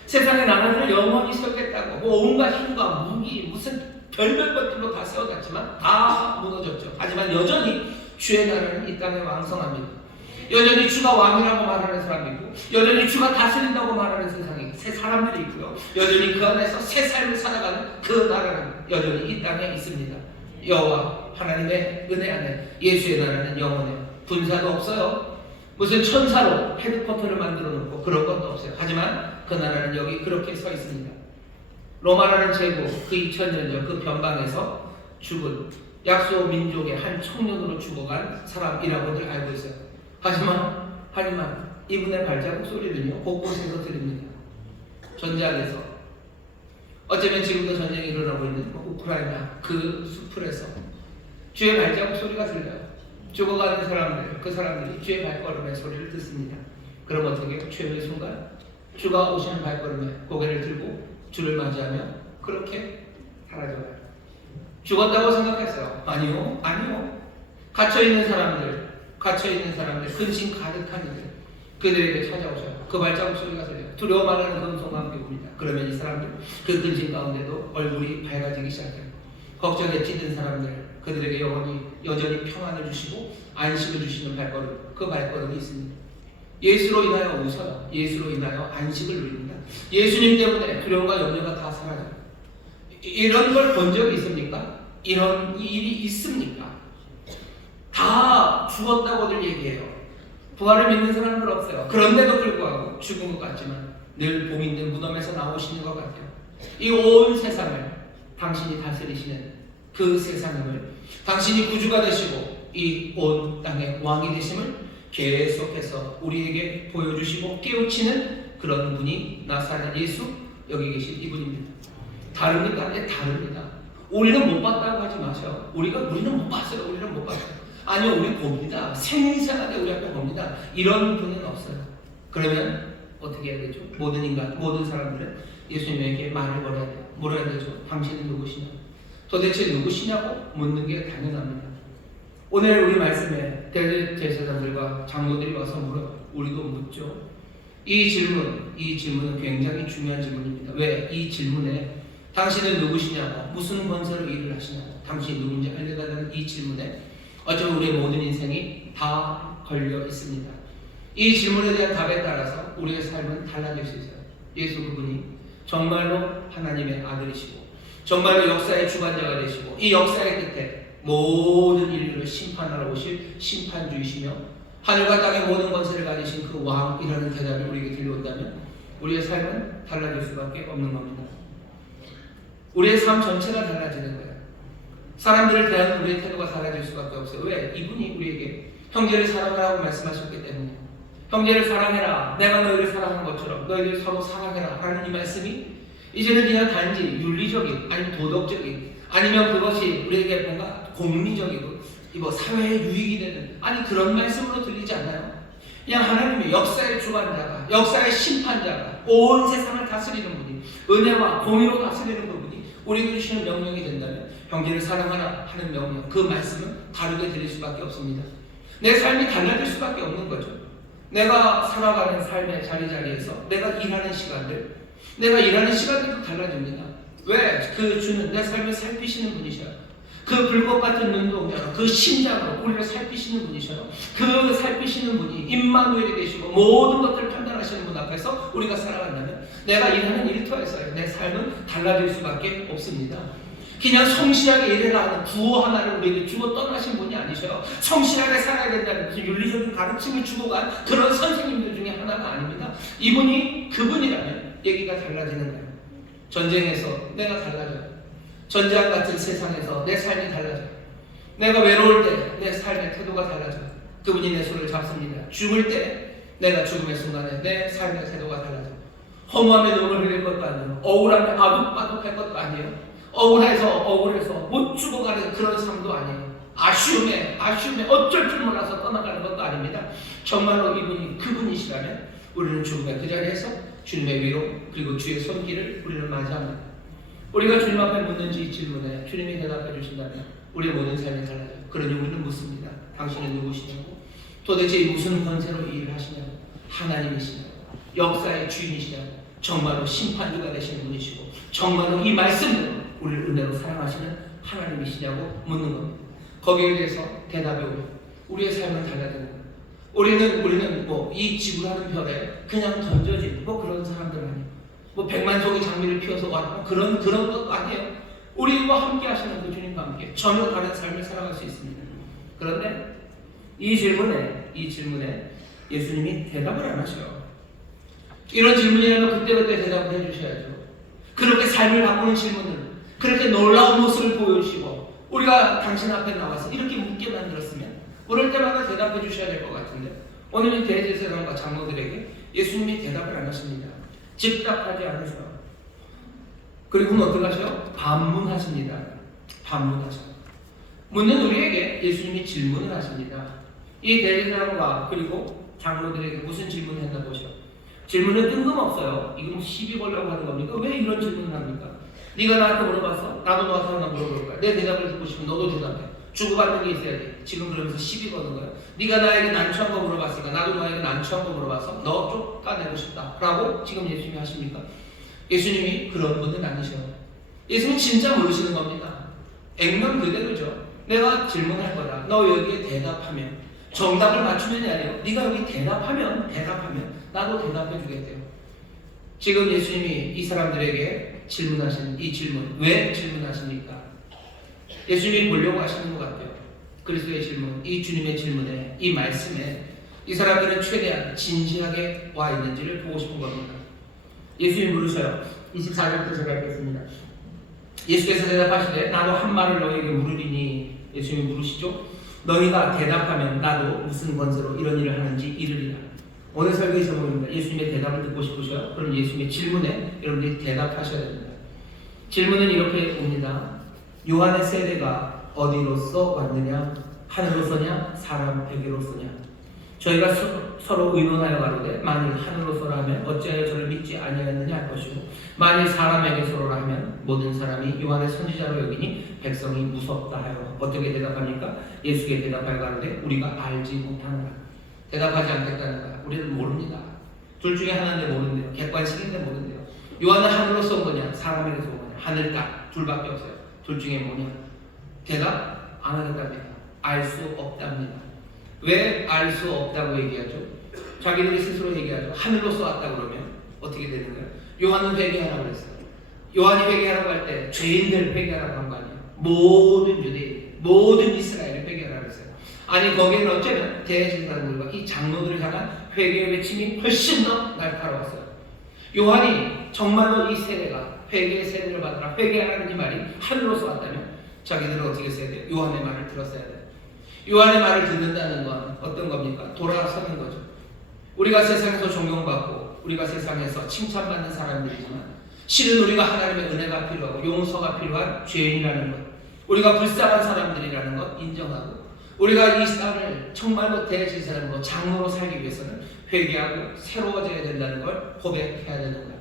세상의 나라들을 영원히 세우겠다고 온갖 힘과 무기 무슨 별별 것들로 다 세워갔지만 다 무너졌죠. 하지만 여전히 주의 나라는 이 땅에 왕성합니다. 여전히 주가 왕이라고 말하는 사람이 있고 여전히 주가 다스린다고 말하는 세상에 새 사람들이 있고요. 여전히 그 안에서 새 삶을 살아가는 그 나라는 여전히 이 땅에 있습니다. 여호와 하나님의 은혜 안에 예수의 나라는 영원해요. 군사도 없어요. 무슨 천사로 헤드쿼터를 만들어 놓고 그런 것도 없어요. 하지만 그 나라는 여기 그렇게 서 있습니다. 로마라는 제국 그 2000년 전 그 변방에서 죽은 약소 민족의 한 청년으로 죽어간 사람이라고들 알고 있어요. 하지만 이분의 발자국 소리는요 곳곳에서 들립니다. 전장에서 어쩌면 지금도 전쟁이 일어나고 있는 우크라이나 그 수풀에서 주의 발자국 소리가 들려요. 죽어가는 사람들, 그 사람들이 주의 발걸음의 소리를 듣습니다. 그럼 어떻게 최후의 순간 주가 오시는 발걸음에 고개를 들고 주를 맞이하며 그렇게 사라져가요. 죽었다고 생각했어요. 아니요. 갇혀있는 사람들, 근심 가득한 이들, 그들에게 찾아오셔요. 그 발자국 소리가 들려요. 두려워만하는 금송과 함께 옵니다. 그러면 이 사람들, 그 근심 가운데도 얼굴이 밝아지기 시작해요. 걱정에 찌든 사람들, 그들에게 여전히 평안을 주시고 안식을 주시는 발걸음, 그 발걸음이 있습니다. 예수로 인하여 웃어요. 예수로 인하여 안식을 누립니다. 예수님 때문에 두려움과 염려가 다 사라져요. 이런 걸 본 적이 있습니까? 이런 일이 있습니까? 다 죽었다고들 얘기해요. 부활을 믿는 사람은 없어요. 그런데도 불구하고 죽은 것 같지만 늘 봄 있는 무덤에서 나오시는 것 같아요. 이 온 세상을 당신이 다스리시는 그 세상을 당신이 구주가 되시고 이 온 땅의 왕이 되심을 계속해서 우리에게 보여주시고 깨우치는 그런 분이 나사렛 예수, 여기 계신 이분입니다. 다릅니까? 네, 다릅니다. 우리는 못 봤다고 하지 마세요. 우리는 못 봤어요. 아니요, 우리 봅니다. 생생하게 우리 앞에 봅니다. 이런 분은 없어요. 그러면 어떻게 해야 되죠? 모든 인간, 모든 사람들은 예수님에게 말을 걸어야 돼요. 물어야 되죠. 당신은 누구시냐? 도대체 누구시냐고 묻는 게 당연합니다. 오늘 우리 말씀에 대제사장들과 장로들이 와서 물어요. 우리도 묻죠. 이 질문은 굉장히 중요한 질문입니다. 왜? 이 질문에 당신은 누구시냐고, 무슨 권세로 일을 하시냐고, 당신이 누군지 알려달라는 이 질문에 어쩌면 우리의 모든 인생이 다 걸려 있습니다. 이 질문에 대한 답에 따라서 우리의 삶은 달라질 수 있어요. 예수 그분이 정말로 하나님의 아들이시고 정말로 역사의 주관자가 되시고 이 역사의 끝에 모든 인류를 심판하러 오실 심판주이시며 하늘과 땅의 모든 권세를 가지신 그 왕이라는 대답이 우리에게 들려온다면 우리의 삶은 달라질 수밖에 없는 겁니다. 우리의 삶 전체가 달라지는 거예요. 사람들을 대한 우리의 태도가 달라질 수밖에 없어요. 왜? 이분이 우리에게 형제를 사랑하라고 말씀하셨기 때문에 형제를 사랑해라. 내가 너희를 사랑한 것처럼 너희들 서로 사랑해라 라는 이 말씀이 이제는 그냥 단지 윤리적인 아니면 도덕적인 아니면 그것이 우리에게 뭔가 공리적이고 사회에 유익이 되는 그런 말씀으로 들리지 않나요? 그냥 하나님의 역사의 주관자가 역사의 심판자가 온 세상을 다스리는 분이 은혜와 공의로 다스리는 그분이 우리에게 주시는 명령이 된다면 형제를 사랑하라 하는 명령 그 말씀은 다르게 들릴 수밖에 없습니다. 내 삶이 달라질 수밖에 없는 거죠. 내가 살아가는 삶의 자리자리에서 내가 일하는 시간들도 달라집니다. 왜? 그 주는 내 삶을 살피시는 분이셔요. 그 불꽃 같은 눈동자로 그 심장으로 우리를 살피시는 분이셔요. 그 살피시는 분이 임마누엘이 되시고 모든 것들을 판단하시는 분 앞에서 우리가 살아간다면 내가 일하는 일터에서의 내 삶은 달라질 수밖에 없습니다. 그냥 성실하게 일을 하는 구호 하나를 우리에게 주고 떠나신 분이 아니셔요. 성실하게 살아야 된다는 무슨 윤리적인 가르침을 주고 간 그런 선생님들 중에 하나가 아닙니다. 이분이 그분이라면 얘기가 달라지는 거예요. 전쟁에서 내가 달라져요. 전쟁 같은 세상에서 내 삶이 달라져요. 내가 외로울 때 내 삶의 태도가 달라져요. 그분이 내 손을 잡습니다. 죽을 때 내가 죽음의 순간에 내 삶의 태도가 달라져요. 허무함에 눈물 흘릴 것도 아니에요. 억울함에 아득바득할 것도 아니에요. 억울해서 못 죽어가는 그런 삶도 아니에요. 아쉬움에 어쩔 줄 몰라서 떠나가는 것도 아닙니다. 정말로 이분이 그분이시라면 우리는 죽음의 그 자리에서 주님의 위로 그리고 주의 손길을 우리는 맞이합니다. 우리가 주님 앞에 묻는 이 질문에 주님이 대답해 주신다면 우리의 모든 삶이 달라져요. 그러니 우리는 묻습니다. 당신은 누구시냐고? 도대체 무슨 권세로 이 일을 하시냐고? 하나님이시냐고? 역사의 주인이시냐고? 정말로 심판주가 되시는 분이시고 정말로 이 말씀대로 우리를 은혜로 사랑하시는 하나님이시냐고 묻는 겁니다. 거기에 대해서 대답이 오면 우리의 삶은 달라지는 겁니다. 우리는 이 지구라는 별에 그냥 던져진 그런 사람들 아니에요. 백만송이 장미를 피워서 왔고 그런 것도 아니에요. 우리와 함께 하시는 그 주님과 함께 전혀 다른 삶을 살아갈 수 있습니다. 그런데 이 질문에 예수님이 대답을 안 하셔요. 이런 질문이라면 그때그때 대답을 해주셔야죠. 그렇게 삶을 바꾸는 질문을, 그렇게 놀라운 모습을 보여주시고 우리가 당신 앞에 나와서 이렇게 묻게 만들었으면 그럴 때마다 대답해 주셔야 될 것 같은데 오늘 이 대제사장과 장로들에게 예수님이 대답을 안 하십니다. 즉답하지 않으셔요. 그리고 어떻게 하셔요? 반문하십니다. 반문하셔요. 묻는 우리에게 예수님이 질문을 하십니다. 이 대제사장과 그리고 장로들에게 무슨 질문을 했나 보죠. 질문은 뜬금없어요. 이거 뭐 시비 걸려고 하는 겁니까? 왜 이런 질문을 합니까? 네가 나한테 물어봤어? 나도 너한테 하나 물어볼 거야. 내 대답을 듣고 싶으면 너도 대답해. 주고받는 게 있어야 돼. 지금 그러면서 시비 거는 거야. 네가 나에게 난처한 거 물어봤으니까 나도 너에게 난처한 거 물어봐서 너 쫓아내고 싶다 라고 지금 예수님이 하십니까? 예수님이 그런 분은 아니셔요. 예수님은 진짜 모르시는 겁니다. 액면 그대로죠. 내가 질문할 거다. 너 여기에 대답하면 정답을 맞추면이 아니에요. 네가 여기 대답하면 나도 대답해 주겠대요. 지금 예수님이 이 사람들에게 질문하신 이 질문, 왜 질문하십니까? 예수님이 보려고 하시는 것 같아요. 그리스도의 질문, 이 주님의 질문에, 이 말씀에 이 사람들은 최대한 진지하게 와 있는지를 보고 싶은 겁니다. 예수님이 물으셔요. 24절부터 제가 읽겠습니다. 예수께서 대답하시되 나도 한 말을 너희에게 물으리니, 예수님이 물으시죠. 너희가 대답하면 나도 무슨 권세로 이런 일을 하는지 이르리라. 오늘 설교의 제목입니다. 예수님의 대답을 듣고 싶으셔요? 그럼 예수님의 질문에 여러분들이 대답하셔야 됩니다. 질문은 이렇게 옵니다. 요한의 세대가 어디로서 왔느냐? 하늘로서냐? 사람에게로서냐? 저희가 서로 의논하여 가로되 만일 하늘로서라 하면 어찌하여 저를 믿지 아니하였느냐 할 것이고 만일 사람에게서라 하면 모든 사람이 요한의 선지자로 여기니 백성이 무섭다 하여 어떻게 대답합니까? 예수께 대답하여 가로되 우리가 알지 못하노라. 대답하지 않겠다는 거야. 우리는 모릅니다. 둘 중에 하나인데 모른대요. 객관식인데 모른대요. 요한은 하늘로서 온 거냐? 사람에게서 온 거냐? 하늘 땅 둘밖에 없어요. 둘 중에 뭐냐? 대답 안 하겠답니다. 알 수 없답니다. 왜 알 수 없다고 얘기하죠? 자기들이 스스로 얘기하죠. 하늘로서 왔다 그러면 어떻게 되는 거예요? 요한은 회개하라고 그랬어요. 요한이 회개하라고 할 때 죄인들 회개하라고 한 거 아니에요? 모든 유대인, 모든 이스라엘이 회개하라고 했어요. 아니 거기에는 어쩌면 대제사장들과 이 장로들을 향한 회개의 외침이 훨씬 더 날카로웠어요. 요한이 정말로 이 세대가 회개의 세대를 받으라 회개하라는 이 말이 하늘로서 왔다면 자기들은 어떻게 했어야 돼요? 요한의 말을 들었어야 돼요. 요한의 말을 듣는다는 건 어떤 겁니까? 돌아서는 거죠. 우리가 세상에서 존경받고 우리가 세상에서 칭찬받는 사람들이지만 실은 우리가 하나님의 은혜가 필요하고 용서가 필요한 죄인이라는 것, 우리가 불쌍한 사람들이라는 것 인정하고 우리가 이 땅을 정말로 대제사장으로 장로로 살기 위해서는 회개하고 새로워져야 된다는 걸 고백해야 되는 거예요.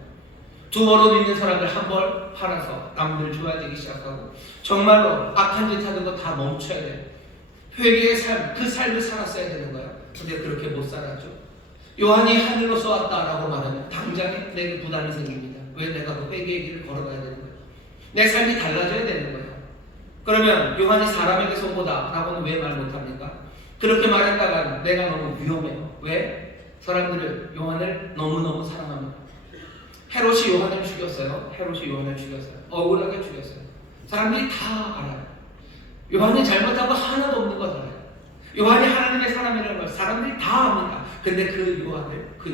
두 벌을 믿는 사람들 한 벌 팔아서 남들 좋아지기 시작하고 정말로 악한 짓 하는 거 다 멈춰야 돼요. 회개의 삶, 그 삶을 살았어야 되는 거예요. 근데 그렇게 못 살았죠. 요한이 하늘로서 왔다라고 말하면 당장에 내게 부담이 생깁니다. 왜 내가 그 회개의 길을 걸어가야 되는 거예요? 내 삶이 달라져야 되는 거예요. 그러면 요한이 사람에게서 보다 라고는 왜 말 못합니까? 그렇게 말했다가 내가 너무 위험해요. 왜? 사람들을 요한을 너무너무 사랑합니다. 헤롯이 요한을 죽였어요. 헤롯이 요한을 죽였어요. 억울하게 죽였어요. 사람들이 다 알아요. 요한이 잘못한 거 하나도 없는 거 알아요. 요한이 하나님의 사람이라는 걸 사람들이 다 압니다. 근데 그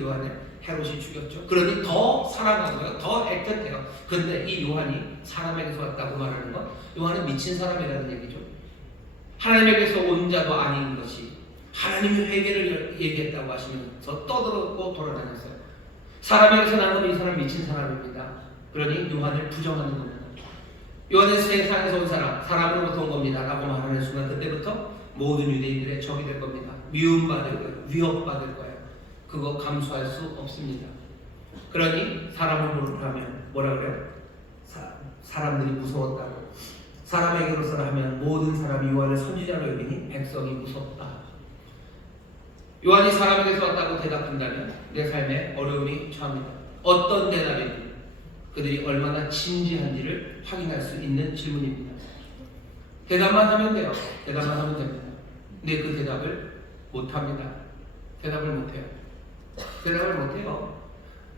요한을 헤롯이 죽였죠. 그러니 더 사랑하고요, 더 애틋해요. 근데 이 요한이 사람에게서 왔다고 말하는 건 요한은 미친 사람이라는 얘기죠. 하나님에게서 온 자도 아닌 것이 하나님의 회개를 얘기했다고 하시면서 떠들었고 돌아다녔어요. 사람에게서 난 건 이 사람 미친 사람입니다. 그러니 요한을 부정하는 겁니다. 요한은 세상에서 온 사람, 사람으로부터 온 겁니다 라고 말하는 순간 그때부터 모든 유대인들의 적이 될 겁니다. 미움받을 거예요. 위협받을 거예요. 그거 감수할 수 없습니다. 그러니 사람으로 하면 뭐라 그래요? 사람들이 무서웠다고. 사람에게로서라 하면 모든 사람이 요한을 선지자로 여기니 백성이 무섭다. 요한이 사람에게서 왔다고 대답한다면 내 삶에 어려움이 처합니다. 어떤 대답이든 그들이 얼마나 진지한지를 확인할 수 있는 질문입니다. 대답만 하면 돼요. 대답만 하면 됩니다. 근데 그 대답을 못합니다. 대답을 못해요. 대답을 못해요.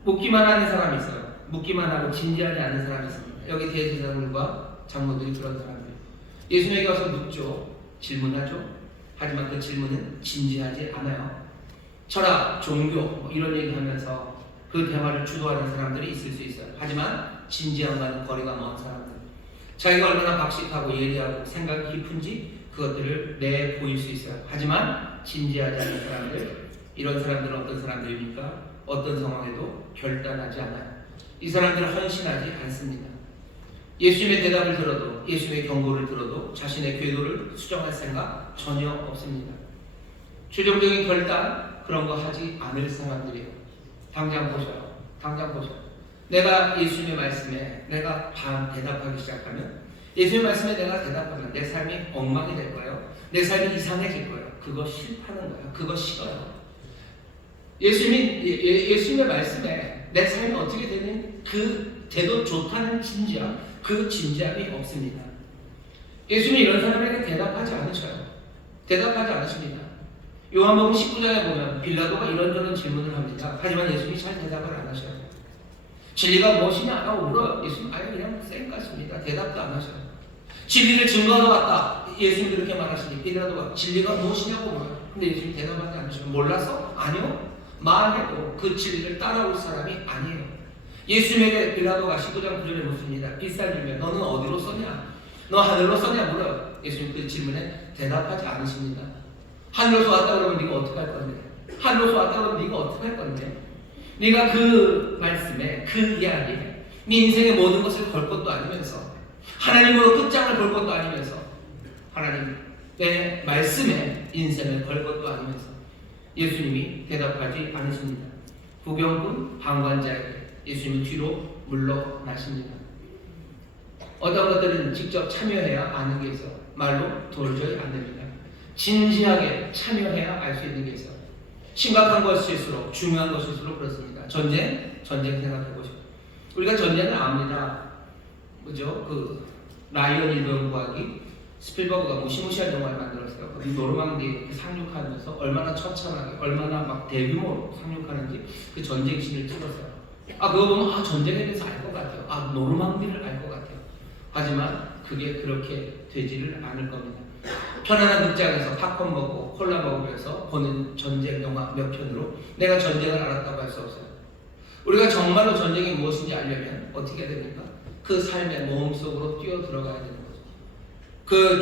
묻기만 하는 사람이 있어요. 묻기만 하고 진지하지 않은 사람이 있습니다. 여기 대제사장들과 장로들이 그런 사람들. 예수님에게 와서 묻죠. 질문하죠. 하지만 그 질문은 진지하지 않아요. 철학, 종교 뭐 이런 얘기하면서 그 대화를 주도하는 사람들이 있을 수 있어요. 하지만 진지함과는 거리가 먼 사람들. 자기가 얼마나 박식하고 예리하고 생각이 깊은지 그것들을 내보일 수 있어요. 하지만 진지하지 않은 사람들, 이런 사람들은 어떤 사람들입니까? 어떤 상황에도 결단하지 않아요. 이 사람들은 헌신하지 않습니다. 예수님의 대답을 들어도, 예수님의 경고를 들어도 자신의 궤도를 수정할 생각 전혀 없습니다. 최종적인 결단, 그런 거 하지 않을 사람들이에요. 당장 보셔요. 당장 보셔요. 내가 예수님의 말씀에 내가 대답하기 시작하면, 예수님의 말씀에 내가 대답하면 내 삶이 엉망이 될 거예요. 내 삶이 이상해질 거예요. 그거 싫다는 거예요. 그거 싫어요. 예수님의 말씀에 내 삶이 어떻게 되는 그 돼도 좋다는 진지함, 그 진지함이 없습니다. 예수님이 이런 사람에게 대답하지 않으셔요. 대답하지 않으십니다. 요한복음 19장에 보면 빌라도가 이런저런 질문을 합니다. 하지만 예수님이 잘 대답을 안 하셔요. 진리가 무엇이냐라고 물어요. 예수님 아예 그냥 쌩까십니다. 대답도 안 하셔요. 진리를 증거하러 왔다. 예수님 그렇게 말하시니 빌라도가 진리가 무엇이냐고 물어요. 근데 예수님 대답하지 않으시면 몰라서? 아니요. 말해도 그 진리를 따라올 사람이 아니에요. 예수님에게 빌라도가 19장 9절에 묻습니다. 빗살리면 너는 어디로 써냐? 너 하늘로 써냐? 물어요. 예수님 그 질문에 대답하지 않으십니다. 하늘로서 왔다 그러면 네가 어떻게 할 건데? 하늘로서 왔다 그러면 네가 어떻게 할 건데? 네가 그 말씀에, 그 이야기에 네 인생의 모든 것을 걸 것도 아니면서, 하나님으로 끝장을 볼 것도 아니면서, 하나님의 말씀에 인생을 걸 것도 아니면서 예수님이 대답하지 않으십니다. 구경꾼 방관자에게 예수님은 뒤로 물러나십니다. 어떤 것들은 직접 참여해야 아는 게 있어. 말로 도저히 안 됩니다. 진지하게 참여해야 알 수 있는 게 있어. 심각한 것일수록, 중요한 것일수록 그렇습니다. 전쟁 생각해보시고. 우리가 전쟁을 압니다. 뭐죠? 그 라이언 일병 구하기, 스필버그가 무시무시한 영화를 만들었어요. 그 노르망디 상륙하면서 얼마나 처참하게, 얼마나 막 대규모로 상륙하는지 그 전쟁신을 찍었어요. 그거 보면 전쟁에 대해서 알 것 같아요. 노르망디를 알 것 같아요. 하지만 그게 그렇게 되지를 않을 겁니다. 편안한 극장에서 팝콘 먹고 콜라 먹으면서 보는 전쟁 영화 몇 편으로 내가 전쟁을 알았다고 할 수 없어요. 우리가 정말로 전쟁이 무엇인지 알려면 어떻게 해야 됩니까? 그 삶의 모험 속으로 뛰어 들어가야 되는 거죠. 그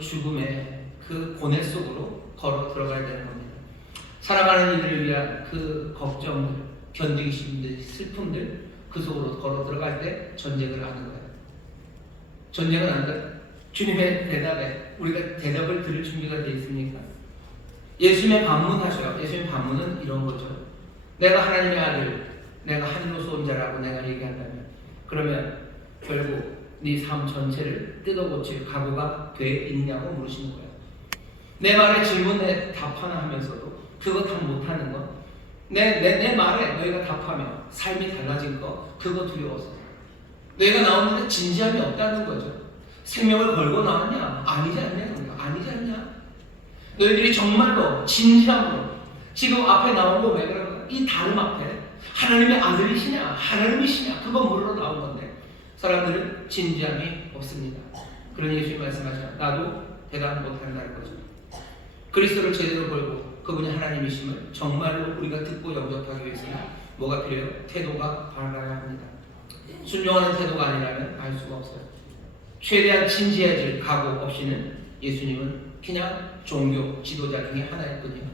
죽음의 그 고뇌 속으로 걸어 들어가야 되는 겁니다. 살아가는 이들을 위한 그 걱정들, 견디기 힘든 슬픔들, 그 속으로 걸어 들어갈 때 전쟁을 아는 거예요. 전쟁은 안 돼. 주님의 대답에 우리가 대답을 들을 준비가 되어 있습니까? 예수님의 반문하셔요. 예수님의 반문은 이런 거죠. 내가 하나님의 아들, 내가 하늘로서 온 자라고 내가 얘기한다면, 그러면 결국 네 삶 전체를 뜯어고칠 각오가 돼 있냐고 물으시는 거예요. 내 말에 질문에 답 하나 하면서도 그거 다 못하는 거, 내 말에 너희가 답하면 삶이 달라진 거, 그거 두려워서 너희가 나오는데 진지함이 없다는 거죠. 생명을 걸고 나왔냐? 아니지 않냐? 아니지 않냐? 너희들이 정말로 진지함으로 지금 앞에 나온 거 왜 그런 거야? 이 다름 앞에 하나님의 아들이시냐? 하나님이시냐? 그거 물으러 나온 건데 사람들은 진지함이 없습니다. 그런 예수님 말씀하시죠. 나도 대답 못한다는 거죠. 그리스도를 제대로 걸고 그분이 하나님이심을 정말로 우리가 듣고 영접하기 위해서는 뭐가 필요해요? 태도가 밝아야 합니다. 순종하는 태도가 아니라면 알 수가 없어요. 최대한 진지해질 각오 없이는 예수님은 그냥 종교 지도자 중에 하나일 뿐이에요.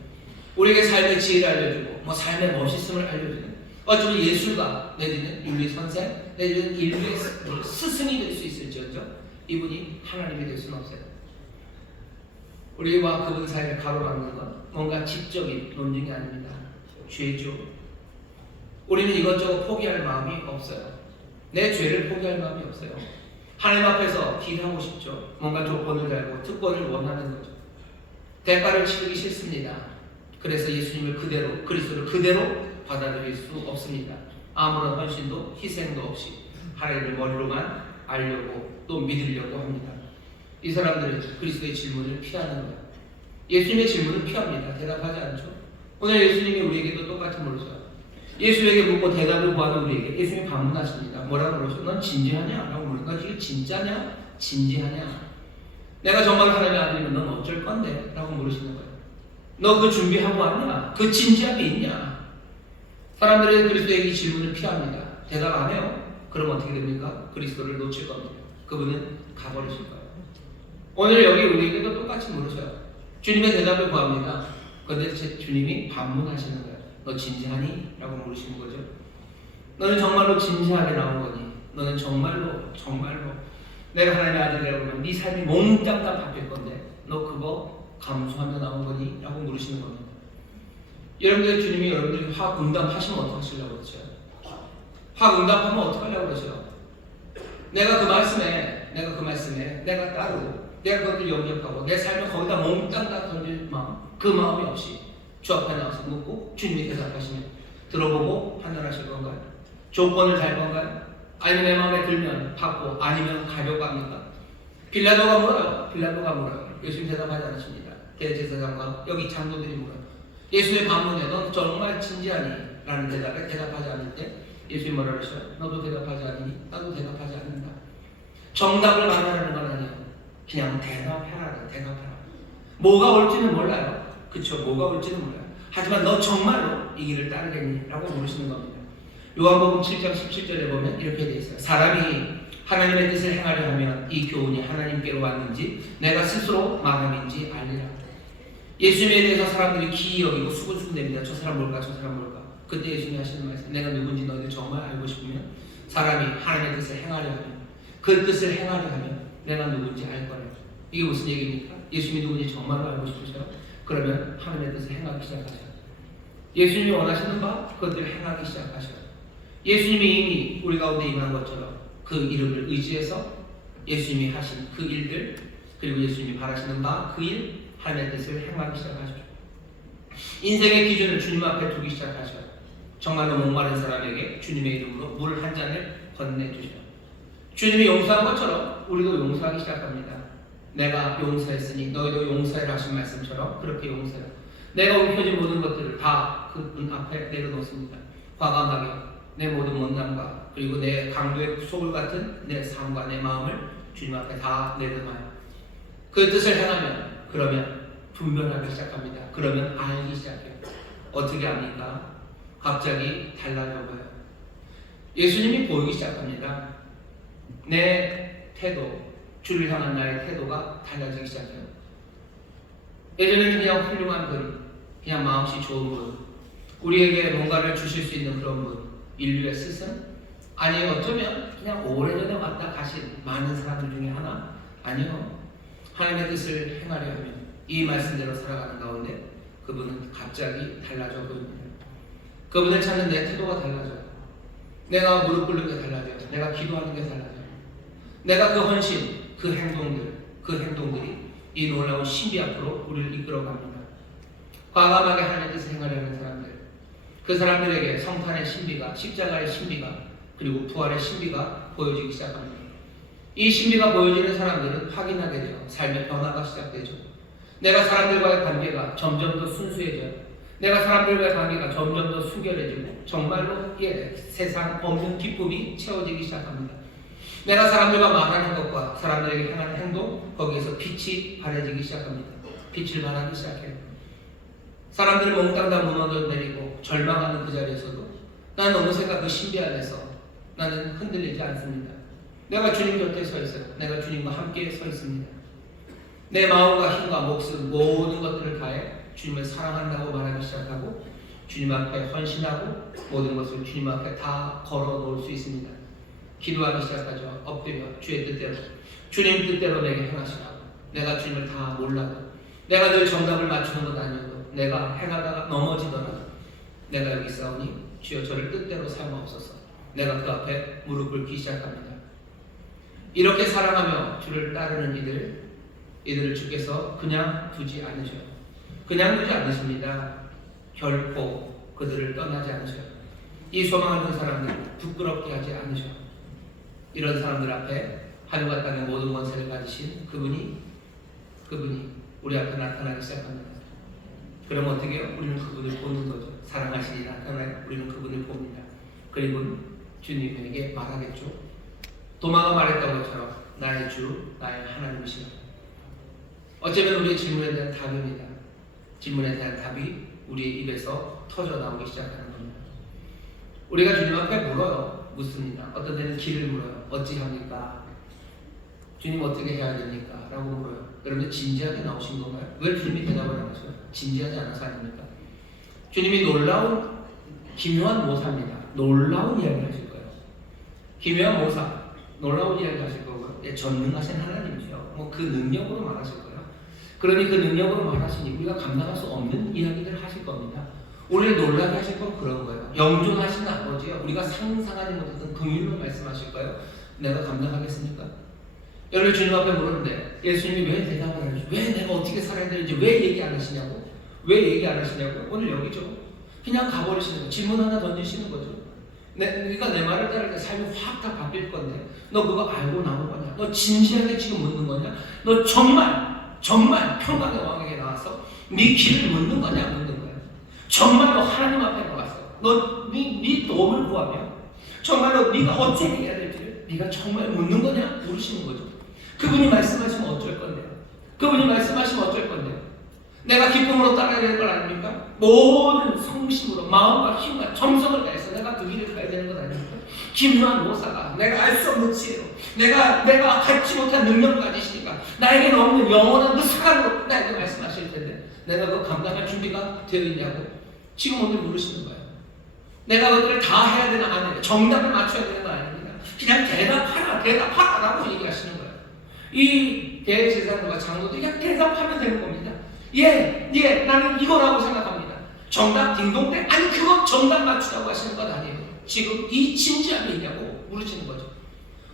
우리에게 삶의 지혜를 알려주고 삶의 멋있음을 알려주는 어쩌면 예술가 내지는 윤리 선생 내지는 인류의 스승이 될 수 있을지언정 이분이 하나님이 될 수는 없어요. 우리와 그분 사이를 가로막는 건 뭔가 지적인 논쟁이 아닙니다. 죄죠. 우리는 이것저것 포기할 마음이 없어요. 내 죄를 포기할 마음이 없어요. 하나님 앞에서 기도하고 싶죠. 뭔가 조건을 달고 특권을 원하는 거죠. 대가를 치르기 싫습니다. 그래서 예수님을 그대로, 그리스도를 그대로 받아들일 수 없습니다. 아무런 헌신도 희생도 없이 하나님을 머리로만 알려고 또 믿으려고 합니다. 이 사람들은 그리스도의 질문을 피하는 거예요. 예수님의 질문을 피합니다. 대답하지 않죠. 오늘 예수님이 우리에게도 똑같이 물으셔요. 예수에게 묻고 대답을 구하는 우리에게 예수님이 반문하십니다. 뭐라고 그러죠? 넌 진지하냐? 라고 물으니까 이게 진짜냐? 진지하냐? 내가 정말 하나님의 아들이면 넌 어쩔 건데? 라고 물으시는 거예요. 너 그 준비하고 왔냐? 그 진지함이 있냐? 사람들은 그리스도에게 이 질문을 피합니다. 대답 안 해요. 그럼 어떻게 됩니까? 그리스도를 놓칠 겁니다. 그분은 가버리실 거예요. 오늘 여기 우리에게도 똑같이 물으셔요. 주님의 대답을 구합니다. 그런데 제 주님이 반문하시는 거예요. 너 진지하니? 라고 물으시는 거죠. 너는 정말로 진지하게 나온 거니? 너는 정말로 내가 하나님의 아들이라고 하면 네 삶이 몽땅 다 바뀔 건데 너 그거 감수하며 나온 거니? 라고 물으시는 겁니다. 여러분들 주님이 여러분들이 화학 응답하시면 어떡하시려고 그러죠? 화학 응답하면 어떡하려고 그러죠? 내가 그 말씀에 내가 따르고 내가 그것을 영접하고 내 삶을 거기다 몽땅 다 던질 마음, 그 마음이 없이 주 앞에 나와서 묻고 주님이 대답하시면 들어보고 판단하실 건가요? 조건을 달 건가요? 아니면 내 마음에 들면 받고 아니면 가려고 합니까? 빌라도가 물어요. 예수님 대답하지 않으십니다. 대제사장과 여기 장로들이 물어요. 예수의 반문에 넌 정말 진지하니? 라는 대답에 대답하지 않을 때 예수님 뭐라 그러셔요? 너도 대답하지 않으니? 나도 대답하지 않는다. 정답을 말하라는 건 아니에요. 그냥 대답해라. 뭐가 올지는 몰라요. 그쵸? 뭐가 올지는 몰라요. 하지만 너 정말로 이 길을 따르겠니? 라고 물으시는 겁니다. 요한복음 7장 17절에 보면 이렇게 되어 있어요. 사람이 하나님의 뜻을 행하려 하면 이 교훈이 하나님께로 왔는지 내가 스스로 말함인지 알리라. 예수님에 대해서 사람들이 기이 여기고 수군수군댑니다. 저 사람 뭘까? 그때 예수님이 하시는 말씀, 내가 누군지 너희들 정말 알고 싶으면 사람이 하나님의 뜻을 행하려 하면, 그 뜻을 행하려 하면 내가 누군지 알 거래요. 이게 무슨 얘기입니까? 예수님이 누군지 정말로 알고 싶으셔요? 그러면 하나님의 뜻을 행하기 시작하셔요. 예수님이 원하시는 바 그것들을 행하기 시작하셔요. 예수님이 이미 우리 가운데 임한 것처럼 그 이름을 의지해서 예수님이 하신 그 일들, 그리고 예수님이 바라시는 바 그 일, 하나님의 뜻을 행하기 시작하셔요. 인생의 기준을 주님 앞에 두기 시작하셔요. 정말로 목마른 사람에게 주님의 이름으로 물 한 잔을 건네주셔요. 주님이 용서한 것처럼 우리도 용서하기 시작합니다. 내가 용서했으니 너희도 용서해라 하신 말씀처럼 그렇게 용서해요. 내가 움켜쥔 모든 것들을 다 그분 앞에 내려놓습니다. 과감하게 내 모든 못남과 그리고 내 강도의 소굴 같은 내 삶과 내 마음을 주님 앞에 다 내려놔요. 그 뜻을 행하면 그러면 분별하기 시작합니다. 그러면 알기 시작해요. 어떻게 압니까? 갑자기 달라져 봐요. 예수님이 보이기 시작합니다. 내 태도, 주를 향한 나의 태도가 달라지기 시작해요. 예전에는 그냥 훌륭한 분, 그냥 마음씨 좋은 분, 우리에게 뭔가를 주실 수 있는 그런 분, 인류의 스승? 아니 어쩌면 그냥 오래전에 왔다 가신 많은 사람들 중에 하나? 아니요. 하나님의 뜻을 행하려 하면 이 말씀대로 살아가는 가운데 그분은 갑자기 달라져 보입니다. 그분을 찾는 내 태도가 달라져요. 내가 무릎 꿇는 게 달라져요. 내가 기도하는 게 달라져요. 내가 그 헌신, 그 행동들이 이 놀라운 신비 앞으로 우리를 이끌어갑니다. 과감하게 하나님의 뜻을 행하려는 사람들, 그 사람들에게 성탄의 신비가, 십자가의 신비가, 그리고 부활의 신비가 보여지기 시작합니다. 이 신비가 보여지는 사람들은 확인하게 돼요. 삶의 변화가 시작되죠. 내가 사람들과의 관계가 점점 더 순수해져요. 내가 사람들과의 관계가 점점 더 순결해지고 정말로 세상 없는 기쁨이 채워지기 시작합니다. 내가 사람들과 말하는 것과 사람들에게 향하는 행동, 거기에서 빛이 바래지기 시작합니다. 빛을 발하기 시작해요. 사람들을 몽땅 다 무너져 내리고 절망하는 그 자리에서도 나는 어느샌가 그 신비 안에서 나는 흔들리지 않습니다. 내가 주님 곁에 서 있어요. 내가 주님과 함께 서 있습니다. 내 마음과 힘과 목숨 모든 것들을 다해 주님을 사랑한다고 말하기 시작하고 주님 앞에 헌신하고 모든 것을 주님 앞에 다 걸어 놓을 수 있습니다. 기도하기 시작하죠. 엎드려 주의 뜻대로, 주님 뜻대로 내게 행하시라고. 내가 주님을 다 몰라도, 내가 늘 정답을 맞추는 것 아니어도, 내가 행하다가 넘어지더라도 내가 여기 있사오니 주여 저를 뜻대로 삼아옵소서. 내가 그 앞에 무릎 꿇기 시작합니다. 이렇게 사랑하며 주를 따르는 이들을 주께서 그냥 두지 않으셔요. 그냥 두지 않으십니다. 결코 그들을 떠나지 않으셔요. 이 소망하는 사람들 부끄럽게 하지 않으셔요. 이런 사람들 앞에 하늘과 땅의 모든 권세를 가지신 그분이 우리 앞에 나타나기 시작합니다. 그럼 어떻게 해요? 우리는 그분을 보는 거죠. 사랑하시니 나타나요. 우리는 그분을 봅니다. 그리고 주님에게 말하겠죠. 도마가 말했던 것처럼 나의 주, 나의 하나님이시라. 어쩌면 우리의 질문에 대한 답입니다. 질문에 대한 답이 우리의 입에서 터져 나오기 시작하는 겁니다. 우리가 주님 앞에 물어요. 묻습니다. 어떤 때는 길을 물어요. 어찌합니까? 주님 어떻게 해야 됩니까? 라고 물어요. 그러면 진지하게 나오신 건가요? 왜 주님이 대답을 안 하셔요? 진지하지 않아서 아닙니까? 주님이 놀라운 기묘한 모사입니다. 놀라운 이야기 하실 거예요. 기묘한 모사, 놀라운 이야기 하실 거고요. 예, 전능하신 하나님이죠. 뭐 그 능력으로 말하실 거예요. 그러니 그 능력으로 말하시니 우리가 감당할 수 없는 이야기들을 하실 겁니다. 우리를 놀라게 하실 건 그런 거예요. 영존하신 아버지요. 우리가 상상하지 못했던 긍휼로 말씀하실 거예요. 내가 감당하겠습니까? 여러분 주님 앞에 물었는데 예수님이 왜 대답을 안 하시죠? 왜 내가 어떻게 살아야 되는지 왜 얘기 안 하시냐고? 왜 얘기 안 하시냐고? 오늘 여기죠. 그냥 가버리시는 거예요. 질문 하나 던지시는 거죠. 네가 내 말을 따를 때 삶이 확 다 바뀔 건데 너 그거 알고 나온 거냐? 너 진지하게 지금 묻는 거냐? 너 정말 평강의 왕에게 나와서 네 길을 묻는 거냐? 묻는 거야. 정말로 하나님 앞에 나왔어. 네 도움을 구하며 정말로 네가 어떻게 해야 될지를 네가 정말 묻는 거냐? 물으시는 거죠. 그분이 말씀하시면 어쩔 건데요. 그분이 말씀하시면 어쩔 건데요. 내가 기쁨으로 따라야 되는 건 아닙니까? 모든 성심으로 마음과 힘과 정성을 다해서 내가 그 길을 가야 되는 건 아닙니까? 기묘한 모사가 내가 알 수 없는 지혜로 내가 갖지 못한 능력을 가지시니까 나에게는 없는 영원한 그 사랑으로 나에게 말씀하실 텐데 내가 그거 감당할 준비가 되어 있냐고 지금 오늘 물으시는 거예요. 내가 그것들을 다 해야 되나 안 해야 정답을 맞춰야 되는 거 아닙니다. 그냥 대답하라고 얘기하시는 거예요. 이 대제사장과 장로들이 그냥 대답하면 되는 겁니다. 예, 나는 이거라고 생각합니다. 정답 딩동대? 아니 그거 정답 맞추라고 하시는 건 아니에요. 지금 이 진지함이 있냐고 물으시는 거죠.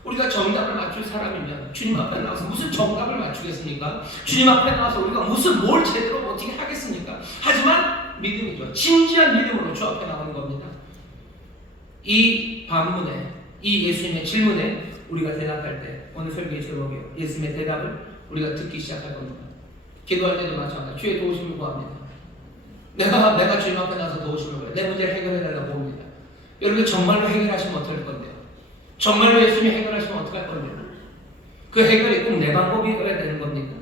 우리가 정답을 맞출 사람이면 주님 앞에 나와서 무슨 정답을 맞추겠습니까? 주님 앞에 나와서 우리가 뭘 제대로 어떻게 하겠습니까? 하지만 믿음이죠. 진지한 믿음으로 주 앞에 나오는 겁니다. 이 반문에, 이 예수님의 질문에 우리가 대답할 때 오늘 설교의 제목이에요. 예수님의 대답을 우리가 듣기 시작할 겁니다. 기도할 때도 마찬가지. 주의 도우심을 구합니다. 내가 주님 앞에 나서 도우심을 구해요. 내 문제를 해결해달라고 봅니다. 여러분 정말로 해결하시면 어떨 건데요? 정말로 예수님이 해결하시면 어떡할 건데요? 그 해결이 꼭 내 방법이어야 되는 겁니까?